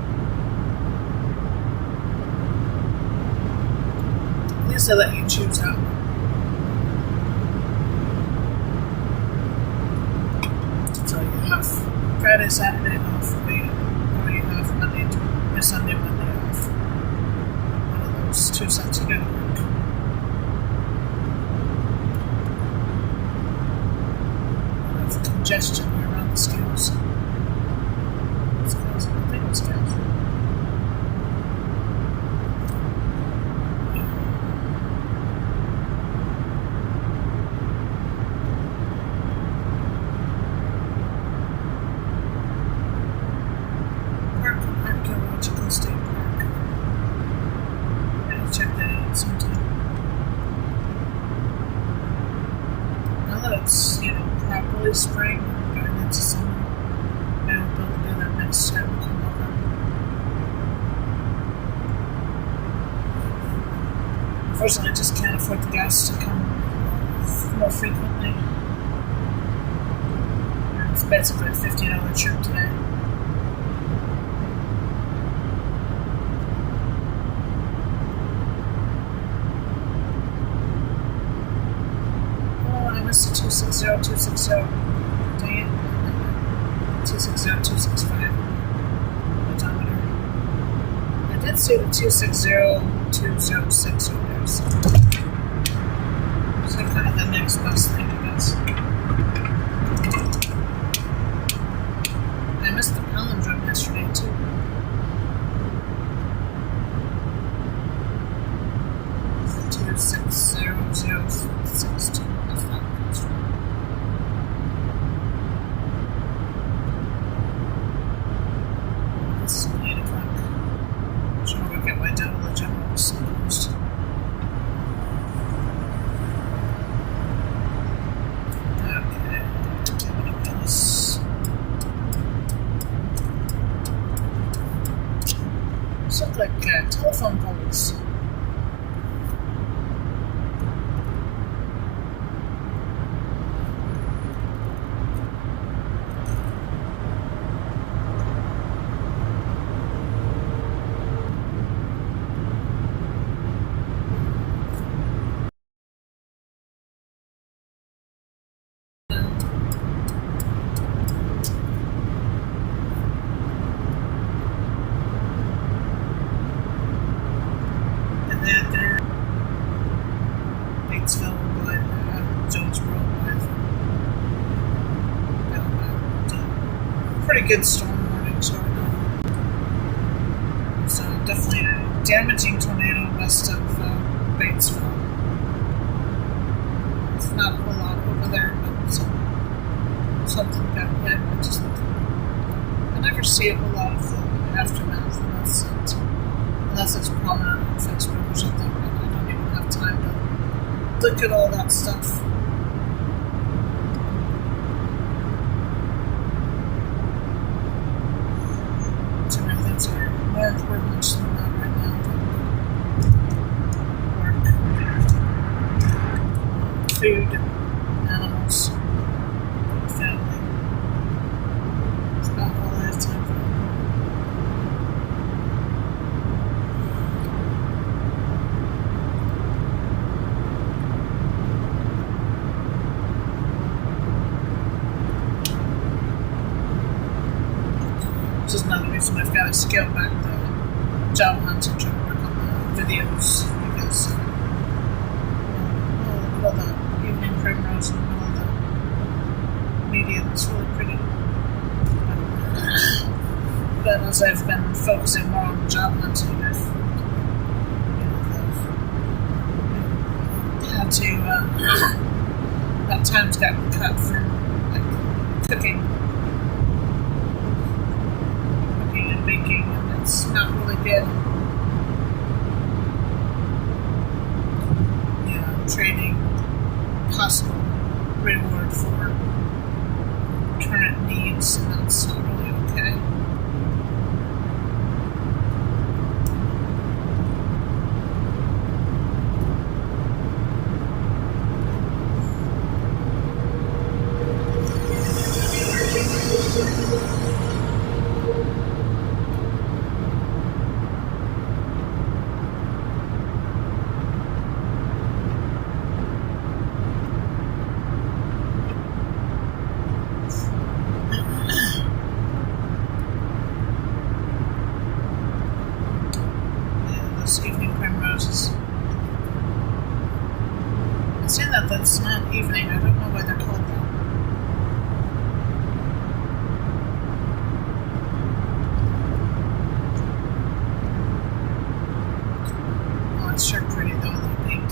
At least they let you choose out. So you have Friday, Saturday off, or you have Monday, Sunday, Monday off. One of those 2 sets you gotta work. There's congestion around the scales. Scales, I think it's scales. State Park. I'll check that out sometime. Now that it's, properly spring, going into summer, I hope I'll do that next time we come over. Unfortunately, I just can't afford the gas to come more frequently. It's basically a $50 trip today. The 260, dang it, 260, 265 odometer. I did see the 260, 206 over there, so kind of the next best thing, I guess. I missed the palindrome yesterday, too. It's 260, 062. That's not the first one. Jonesboro with pretty good storm warnings going on. So definitely a damaging tornado west of Batesville. It's not a whole lot over there, but something got hit. I never see a whole lot of the aftermath unless it's prominent on Facebook or something, but I don't even have time to look at all that stuff. So many things are more important than that right now. Work, food, animals, family. It's about all I have time for. Which is another reason I've got to scale back the job hunt and try to work on the videos because the evening primrose in the middle of the median is really pretty. But as I've been focusing more on job hunting, I've had to that time's gotten cut from like cooking and baking, and it's not really good. Yeah, trading possible reward for current needs, and that's not really okay. Evening primroses. I'm saying that's not evening. I don't know why they're called that. Oh, it's sure pretty though, the pink.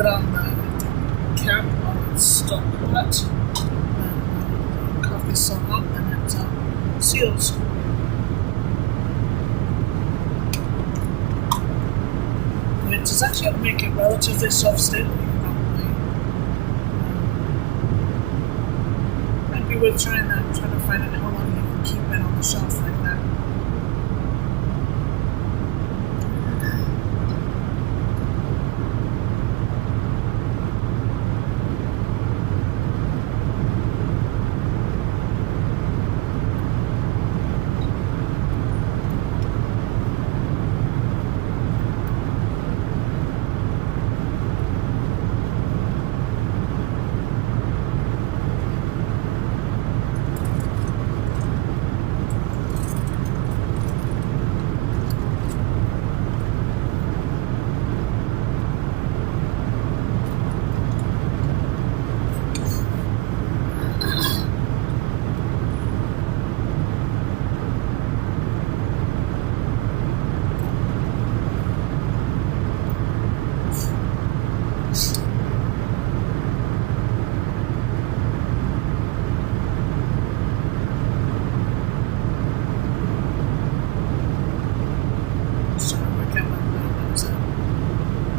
put on the cap while it's still hot. Then the coffee's still hot, and it seals. And it does actually make it relatively self-stable. Might be worth trying that, trying to find out how long you can keep it on the shelf like that.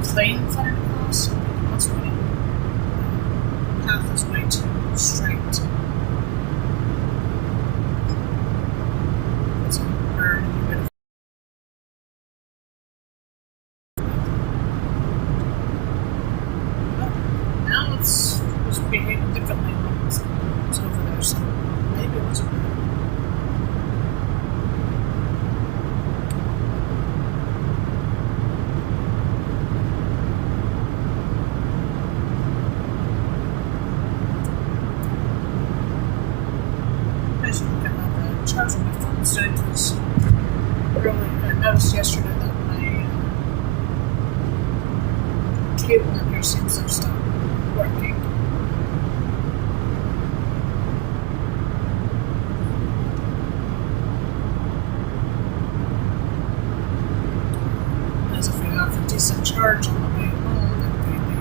Plane flying across, that's right. The path is way too straight. It's a bird. Now it's behaving differently when it's over there, so maybe it was a bird. Charging my phone today because I noticed yesterday that my cable in here seems to have stopped working. As if we have a decent charge on the way home, then maybe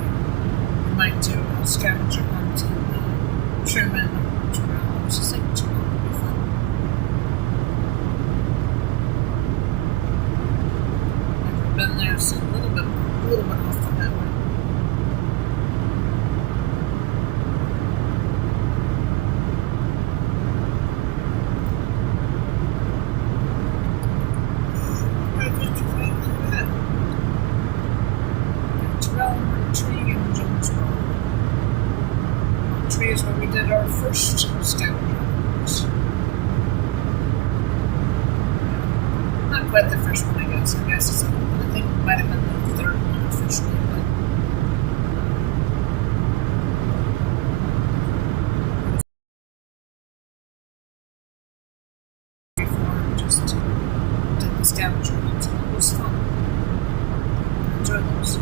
we might do a scavenger hunt and trim in the trail. I was just thinking tomorrow. Been there, so a little bit off the highway. Tree in Jonesboro. Tree is where we did our first scavenger hunt. Not quite the first one, I guess. I think it might have been the third one officially, but before just did the scavenger hunt. It was fun. I enjoyed those.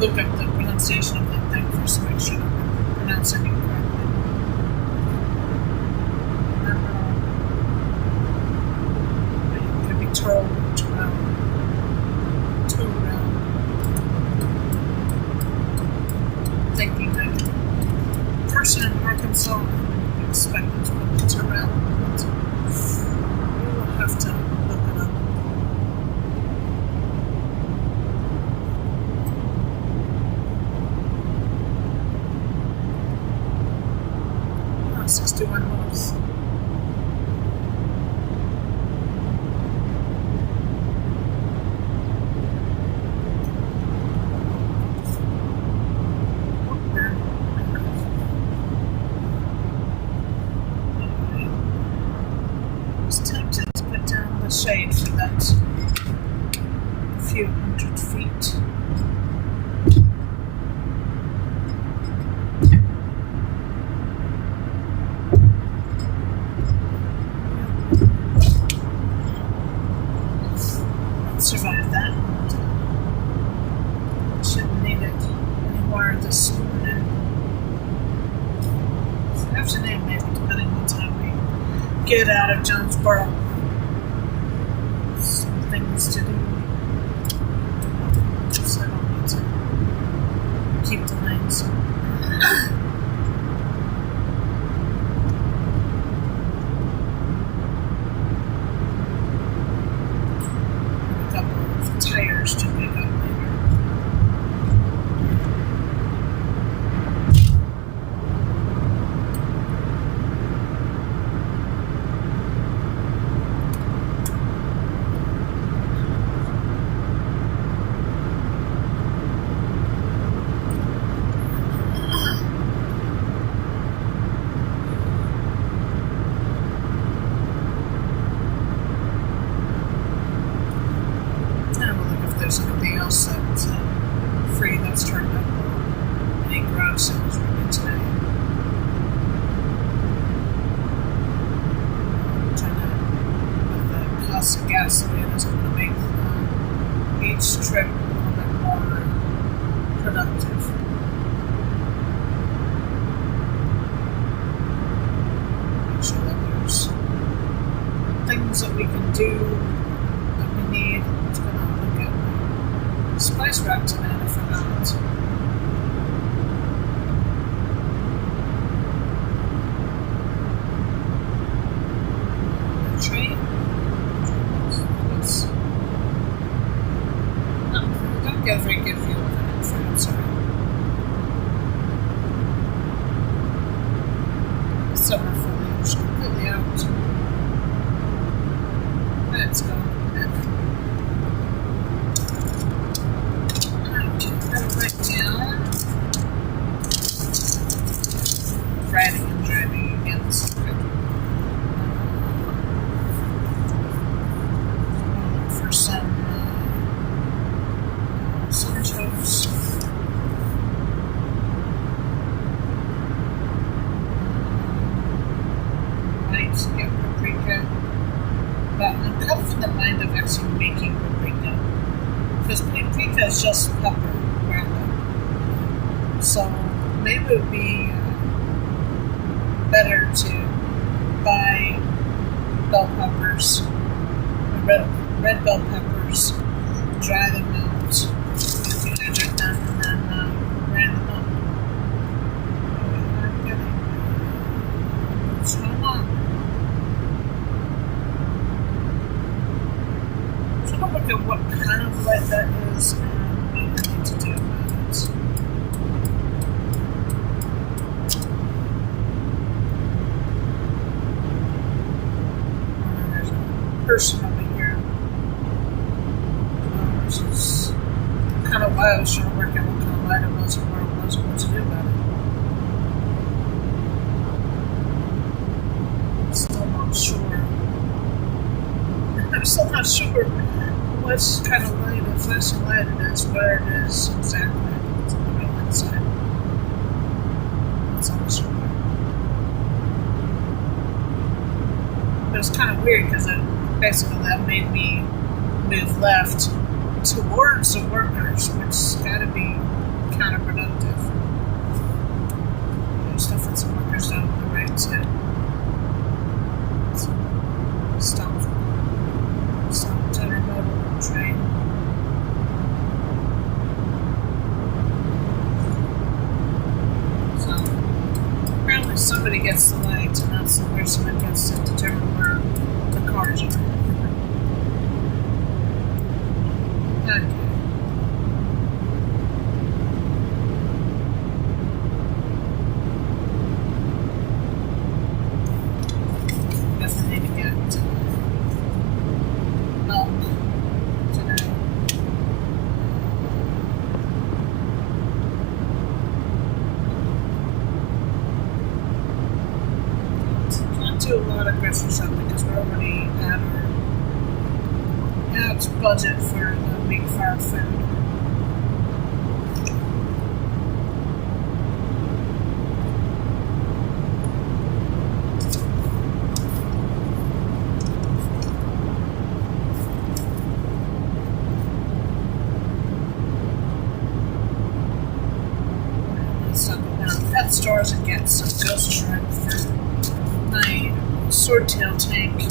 Look up the pronunciation of that thing first to make sure that I'm pronouncing it correctly. It could be Turl. Thinking that person in Arkansas would expect it to be Terrell. We will have to look it up. 61 North. I was tempted to put down the shade for that few hundred feet. Survived that. Shouldn't need it anymore this morning. I have get out of Jonesboro. Some things to do. So I don't need to keep the lanes. A couple of tires to pick up later. There's anything else that's free that's turned up. Any garage sales running today. With the cost of gasoline, is going to make each trip a little bit more productive. Make sure that there's things that we can do that we need. It's going to spice rack tonight, I forgot. The train? No, we don't get a very good view of it, I'm sorry. Summer foliage completely out. Let's go. Riding and driving against for some shows. Right, yeah, paprika. But I'm kind of in the mind of actually making paprika. Because paprika is just pepper ground up. So maybe it would be better to buy bell peppers, red bell peppers, dry them out, dehydrate them, and then grind them up. What's going on? So I'm going to look at what kind of light that is and what I need to do about it. Person over here, which is kind of why I was trying to work out what kind of light it was and where it was and what to do about it. Still not sure. I'm still not sure what kind of light, a flashing light it is, where it is exactly. I think it's on the right hand side. That's on the shoulder. But it's kind of weird because basically that made me move left towards the workers, which has got to be counterproductive. There's definitely some workers down on the right too. Stop General Mobile train. So apparently somebody gets the light, and that's where someone gets to determine where the cars are. Okay. Definitely need to get up today. Not do a lot of grocery shopping because we're already at our budget for the week for our food. Let's stop at pet stores and get some ghost shrimp for my swordtail tank.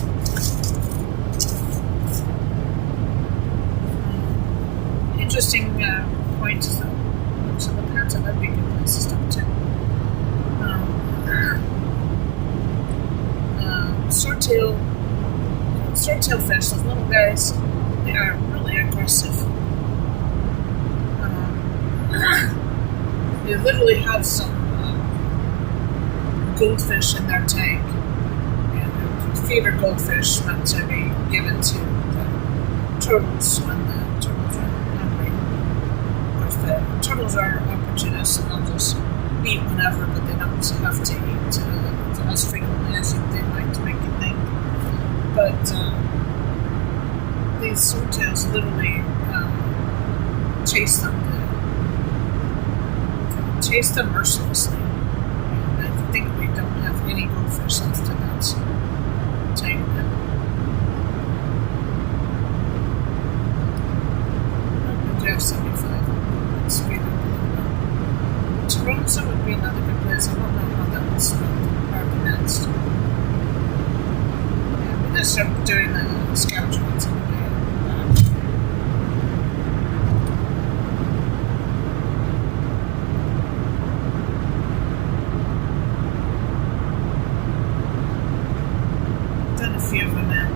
Interesting point is that some of the parents that might be good places to too. Swordtail fish, those little guys, they are really aggressive. They literally have some goldfish in their tank, and feeder goldfish meant to be given to the turtles when the turtles are hungry. Of course, the turtles are opportunists and they'll just eat whenever, but they don't have to eat as frequently as they'd like to make you think. But these swordtails literally chase them mercilessly. And I think we don't have any goldfish left in that tank now. We have 75. Let's speed up a little bit. Toronto would be another good place. I don't know how that was organized. Yeah, we're going to start doing the scavenger hunts anyway. Done a few of them now.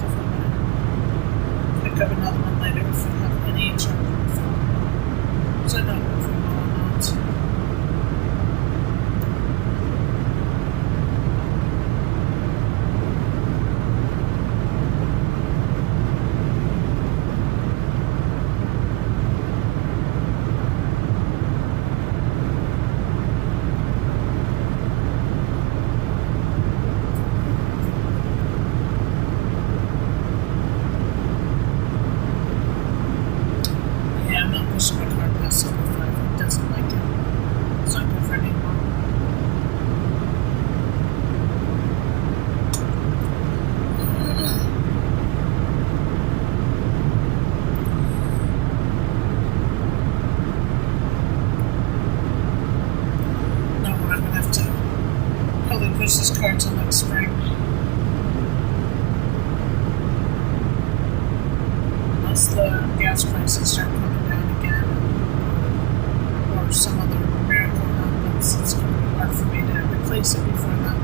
Definitely pick up another one later if we have any trouble with them. So I don't know if we will or not. Yeah, I'm not pushing my car past 75. It doesn't like it. It's not good for anymore. No, I'm going to have to probably push this car until next spring. Unless the gas prices start coming down again, or some other miracle happens, it's going to be hard for me to replace it before then.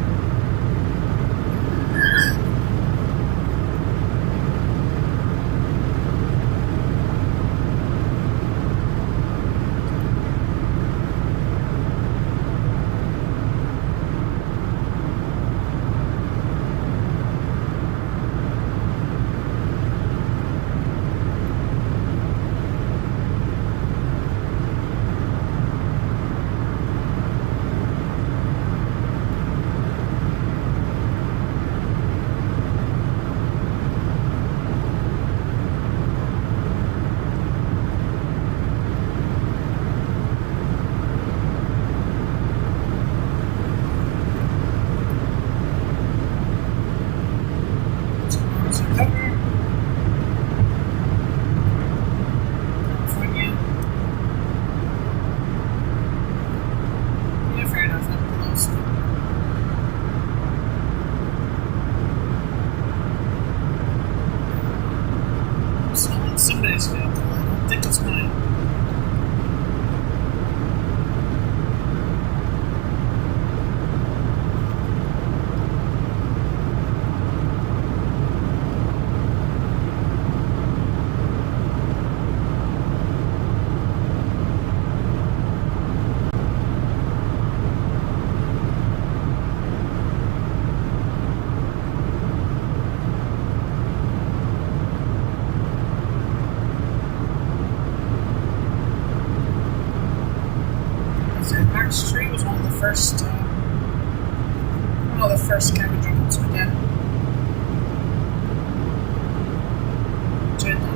California. Yeah, fair enough. I'm close. It's somebody's vehicle. I don't think it's mine. March tree was one of the first scavenger hunts we did. Enjoyed that.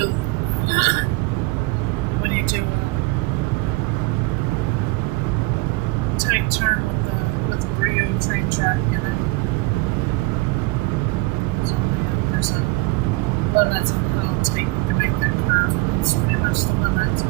feel when you do a tight turn with the Brio train track, you know. There's a limit on how tight you can make that curve. It's pretty much the limit.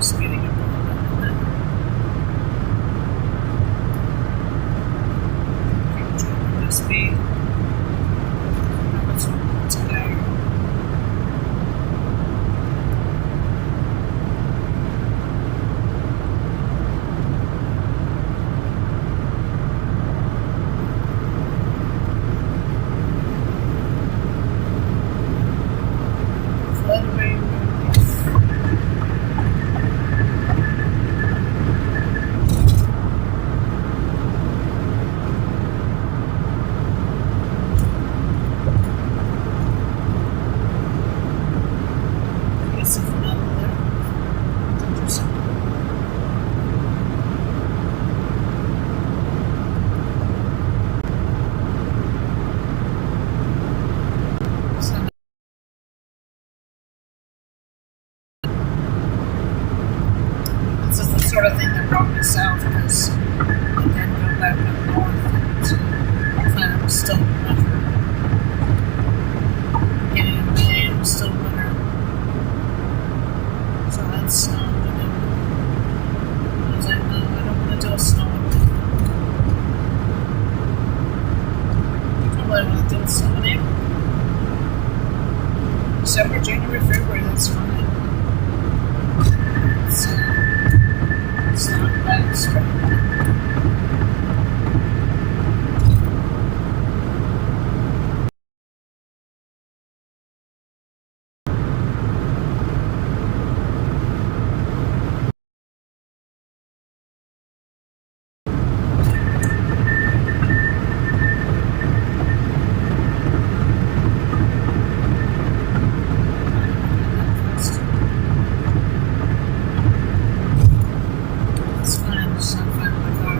Speeding up a little bit. Dropping my speed. What's today? Floodway. This is the sort of thing that brought me south, because I then go back up north and kind of still winter. Beginning of May, it was still winter. So that's snow. And then I was like, no, I don't want to do a snow. Probably want to do a snow in April. December, January, February, that's fine. It's not bad straight. It's fine, I'm fine with my car.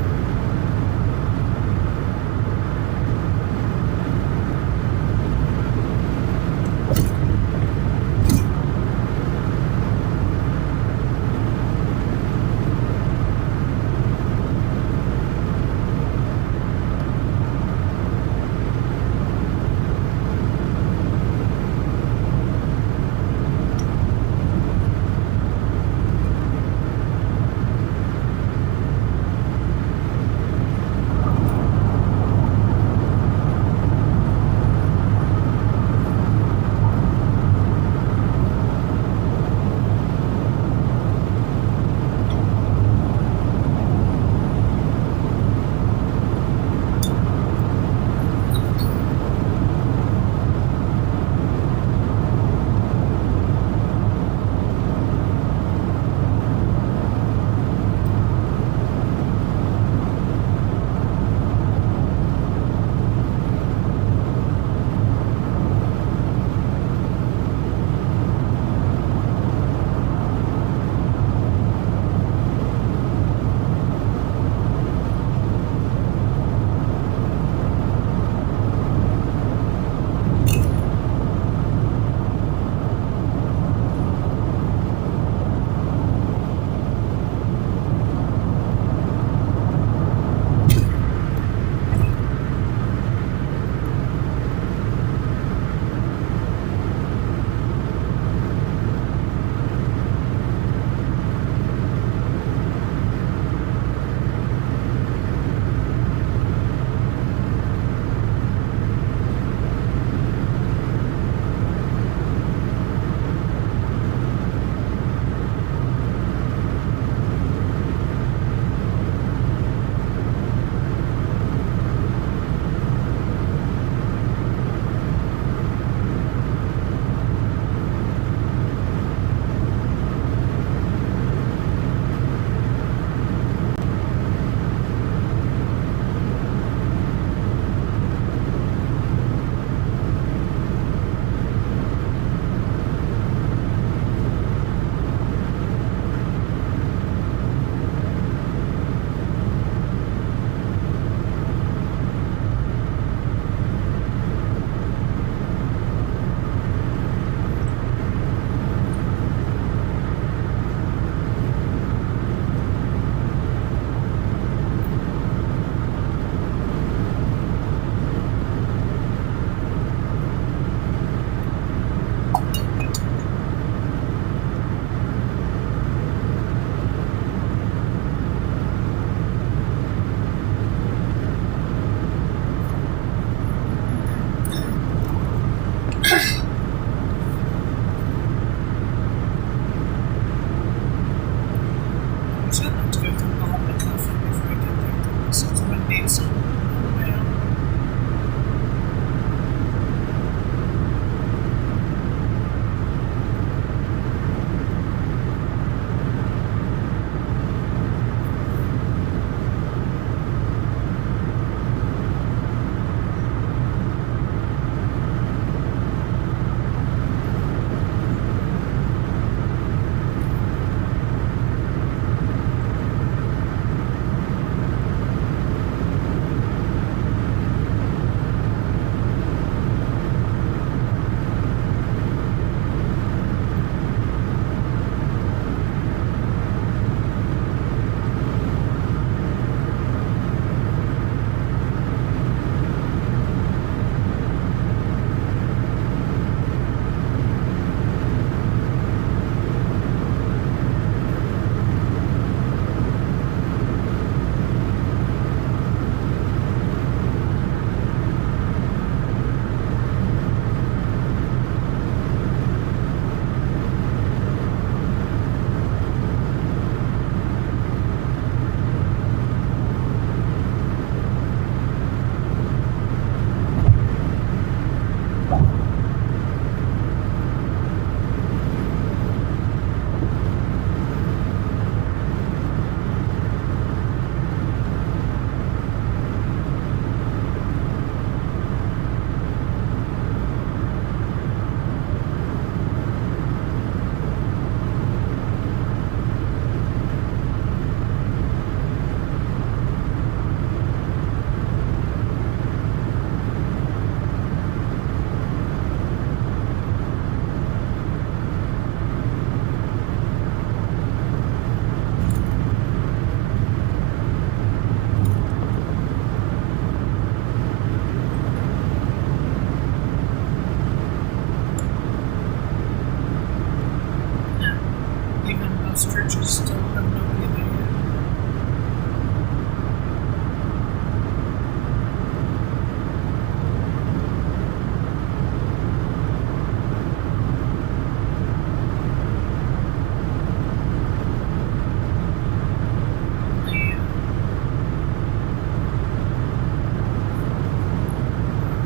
most churches still have nobody there yet.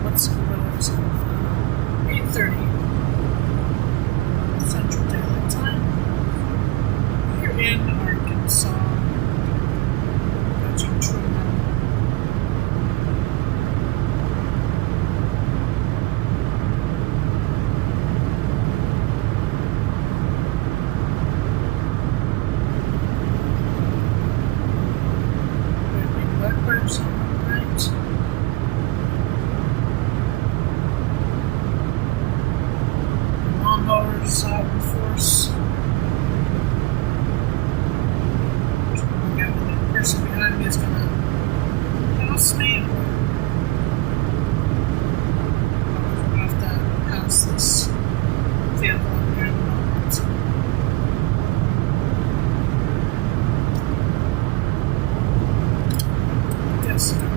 What's it? 8:30 Central Daylight Time. Here in Arkansas, watching Truman. Blackbirds on the right. Lawnmowers out in force. The person behind me is going to pass me, or I'm going to have to pass this vehicle up here in a moment. Yes, no.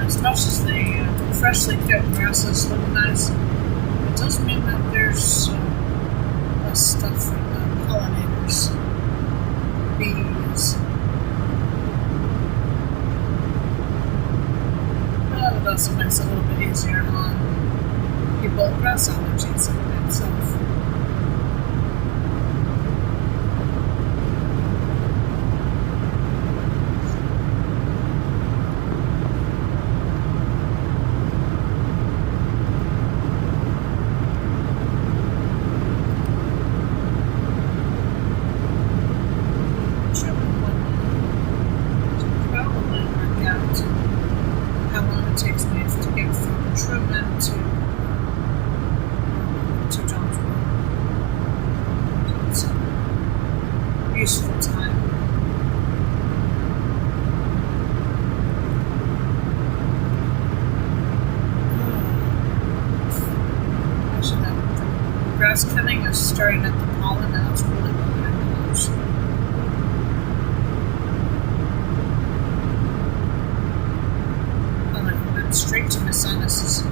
As much as the freshly cut grasses look nice, it does mean that there's less stuff for the pollinators, bees. But it also makes it a little bit easier on people with grass allergies like myself. How long it takes me to get from Truman to Jonesboro. It's a useful time. Actually, that grass cutting is starting at the pollen, and it's really going in the nose. Straight to my sinuses.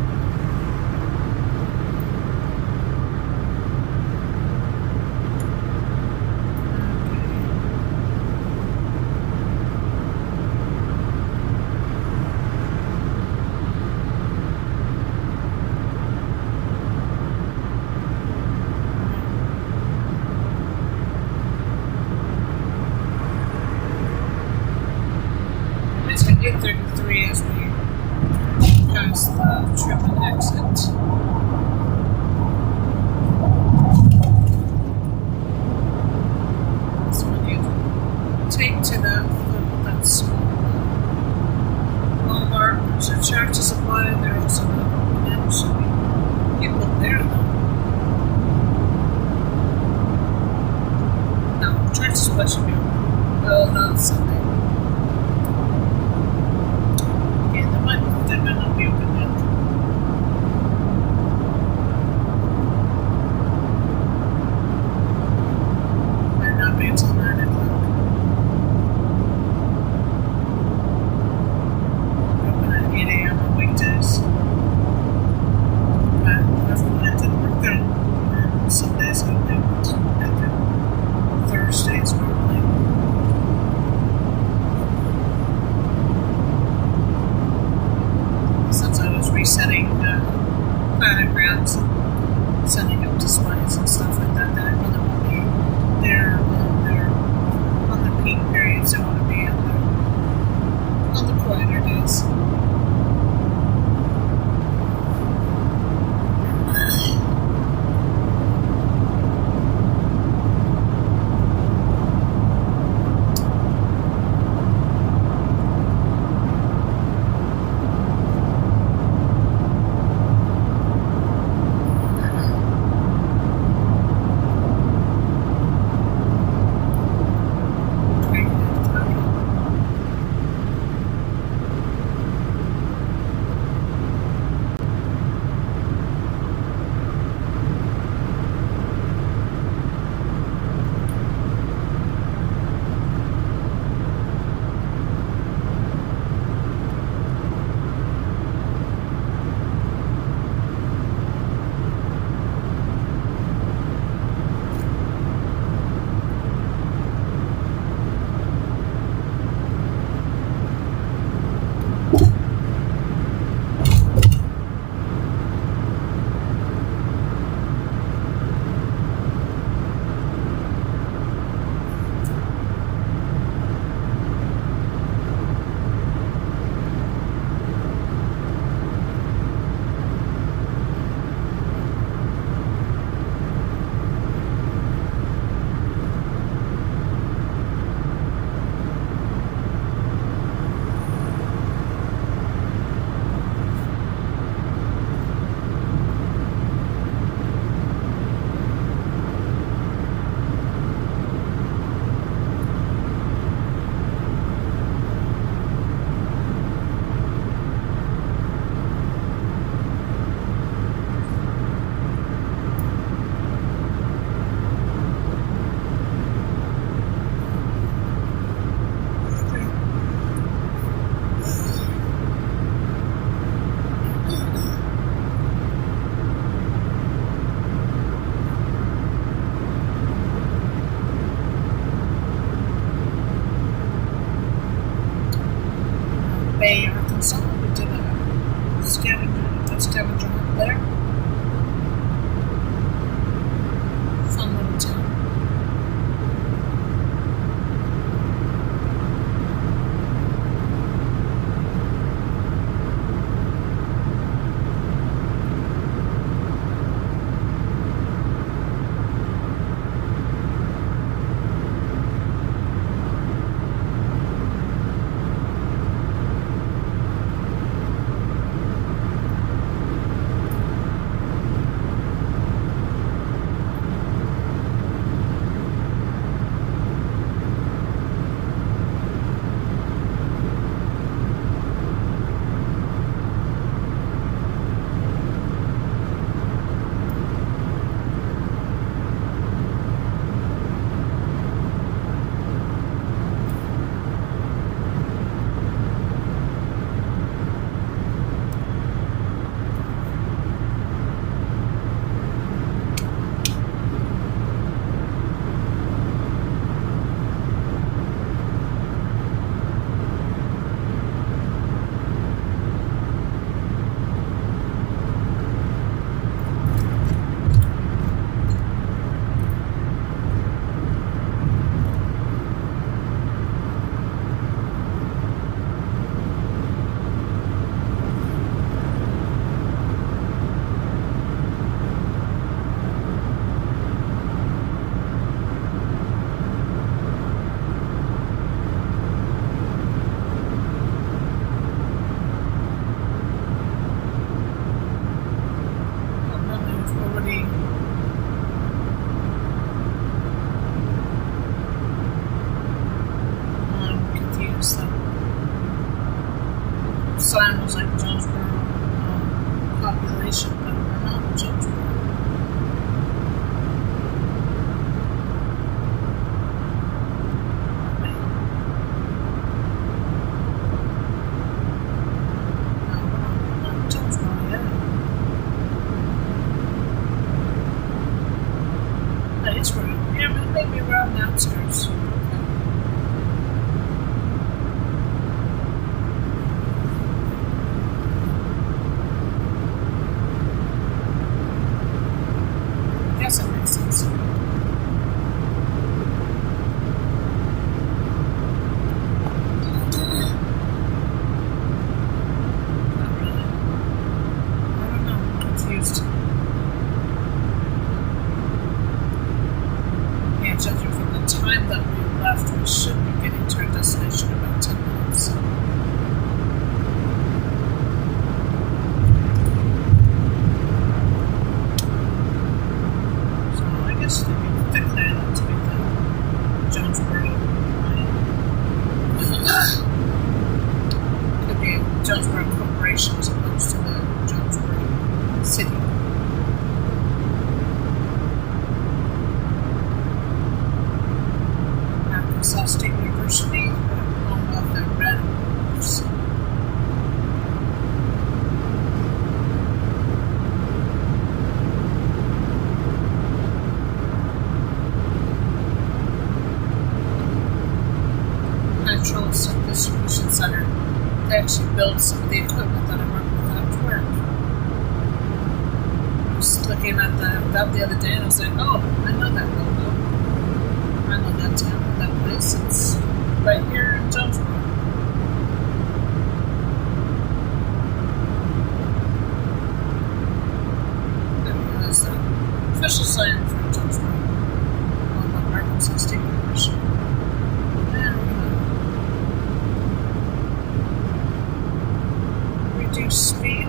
It's at 8:33 as we past the Truman exit. So when you take to that small Walmart, there's a Tractor Supply, there's also another should be people there though. No, Tractor Supply should be open. Well, not Sunday. They might not be open yet. Might not be until 9 o'clock. Open at 8 a.m. on weekdays. But that's when I didn't work there. And some days I do Thursdays normally. Since I was resetting planograms and setting up displays and stuff like that, that I really want to be there on the peak periods. I want to be on the quieter days. Jonesboro. Yeah, but maybe we're on the outskirts. I guess that makes sense. Not really. I don't know. I'm confused. Yeah, judging from the time that we left, we should be getting to our destination in about 10 minutes. So I guess we can declare that to be the Jonesboro line. Could be Jonesboro Corporation as opposed to the Jonesboro City. Arkansas State University, home of the Red Wolves. Natural Distribution Center. They actually build some of the equipment that I work with after work. I was looking at that the other day and I was like, oh, I know that logo. I know that town, that place. It's right here in Jonesboro. That's the official sign for Jonesboro. On the Arkansas State University. And reduce speed.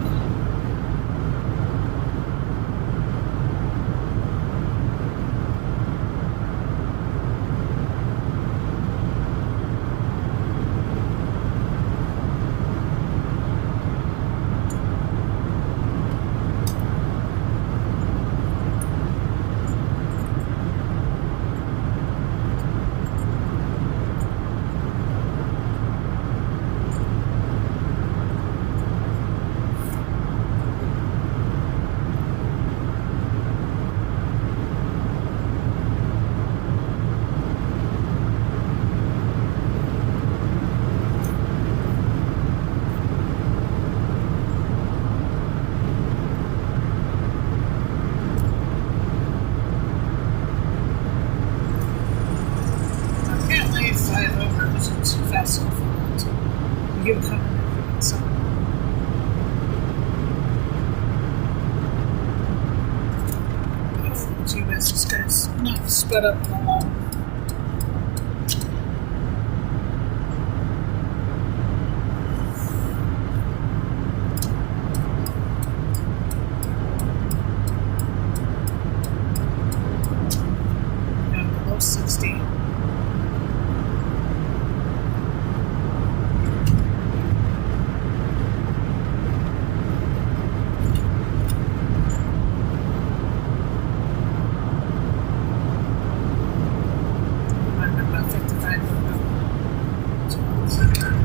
Apparently, 5 over isn't too fast enough for that. You come in and so. Gee whiz, this guy's not sped up in a long. Down below 60.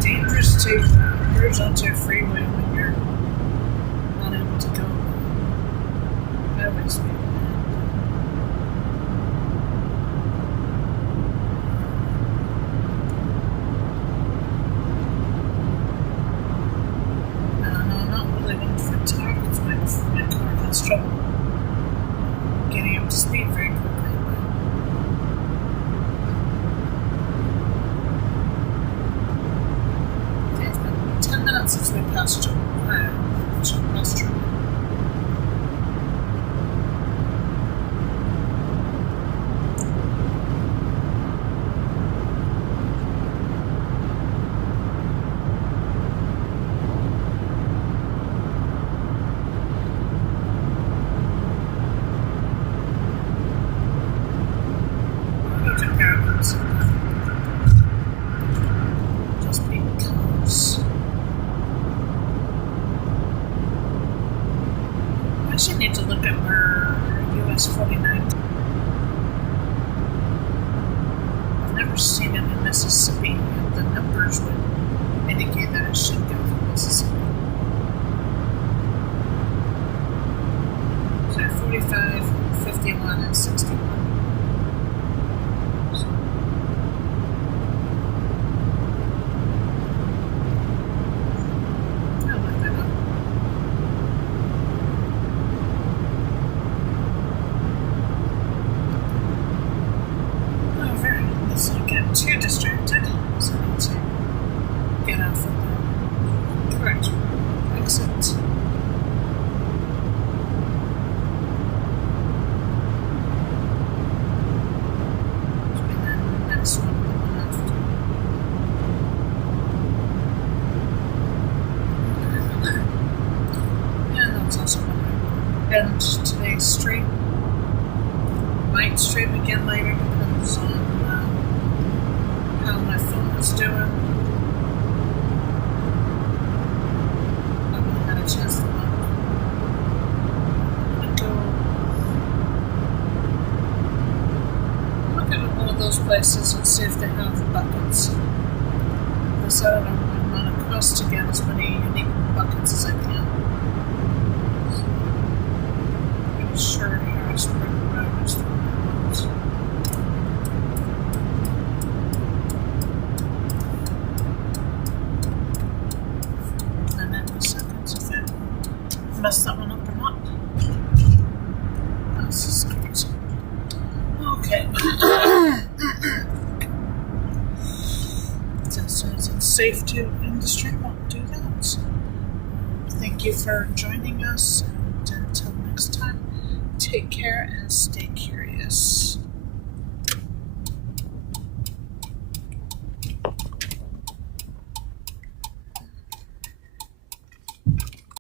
Dangerous to merge onto a freeway when you're not able to go highway speed. I'm not really one for talking. My car has trouble getting up to speed very quickly. Since we passed Jonesboro. Just because. I should need to look at where US 49. I've never seen it in Mississippi. The numbers would indicate that it should go through Mississippi. So 45, 51, and 61. today's stream. Might stream again later, depends on how my phone is doing. I haven't had a chance to look. I'm gonna go look at one of those places and see if they have buckets. Because I run across to get as many unique buckets as I can. So, I'm pretty sure Harrisburg Road is the one. And then in a second, if I mess that one up or not. This is great. Okay. As soon as it's safe to end the stream, I'll do that. Thank you for joining us, and until next time, take care and stay curious.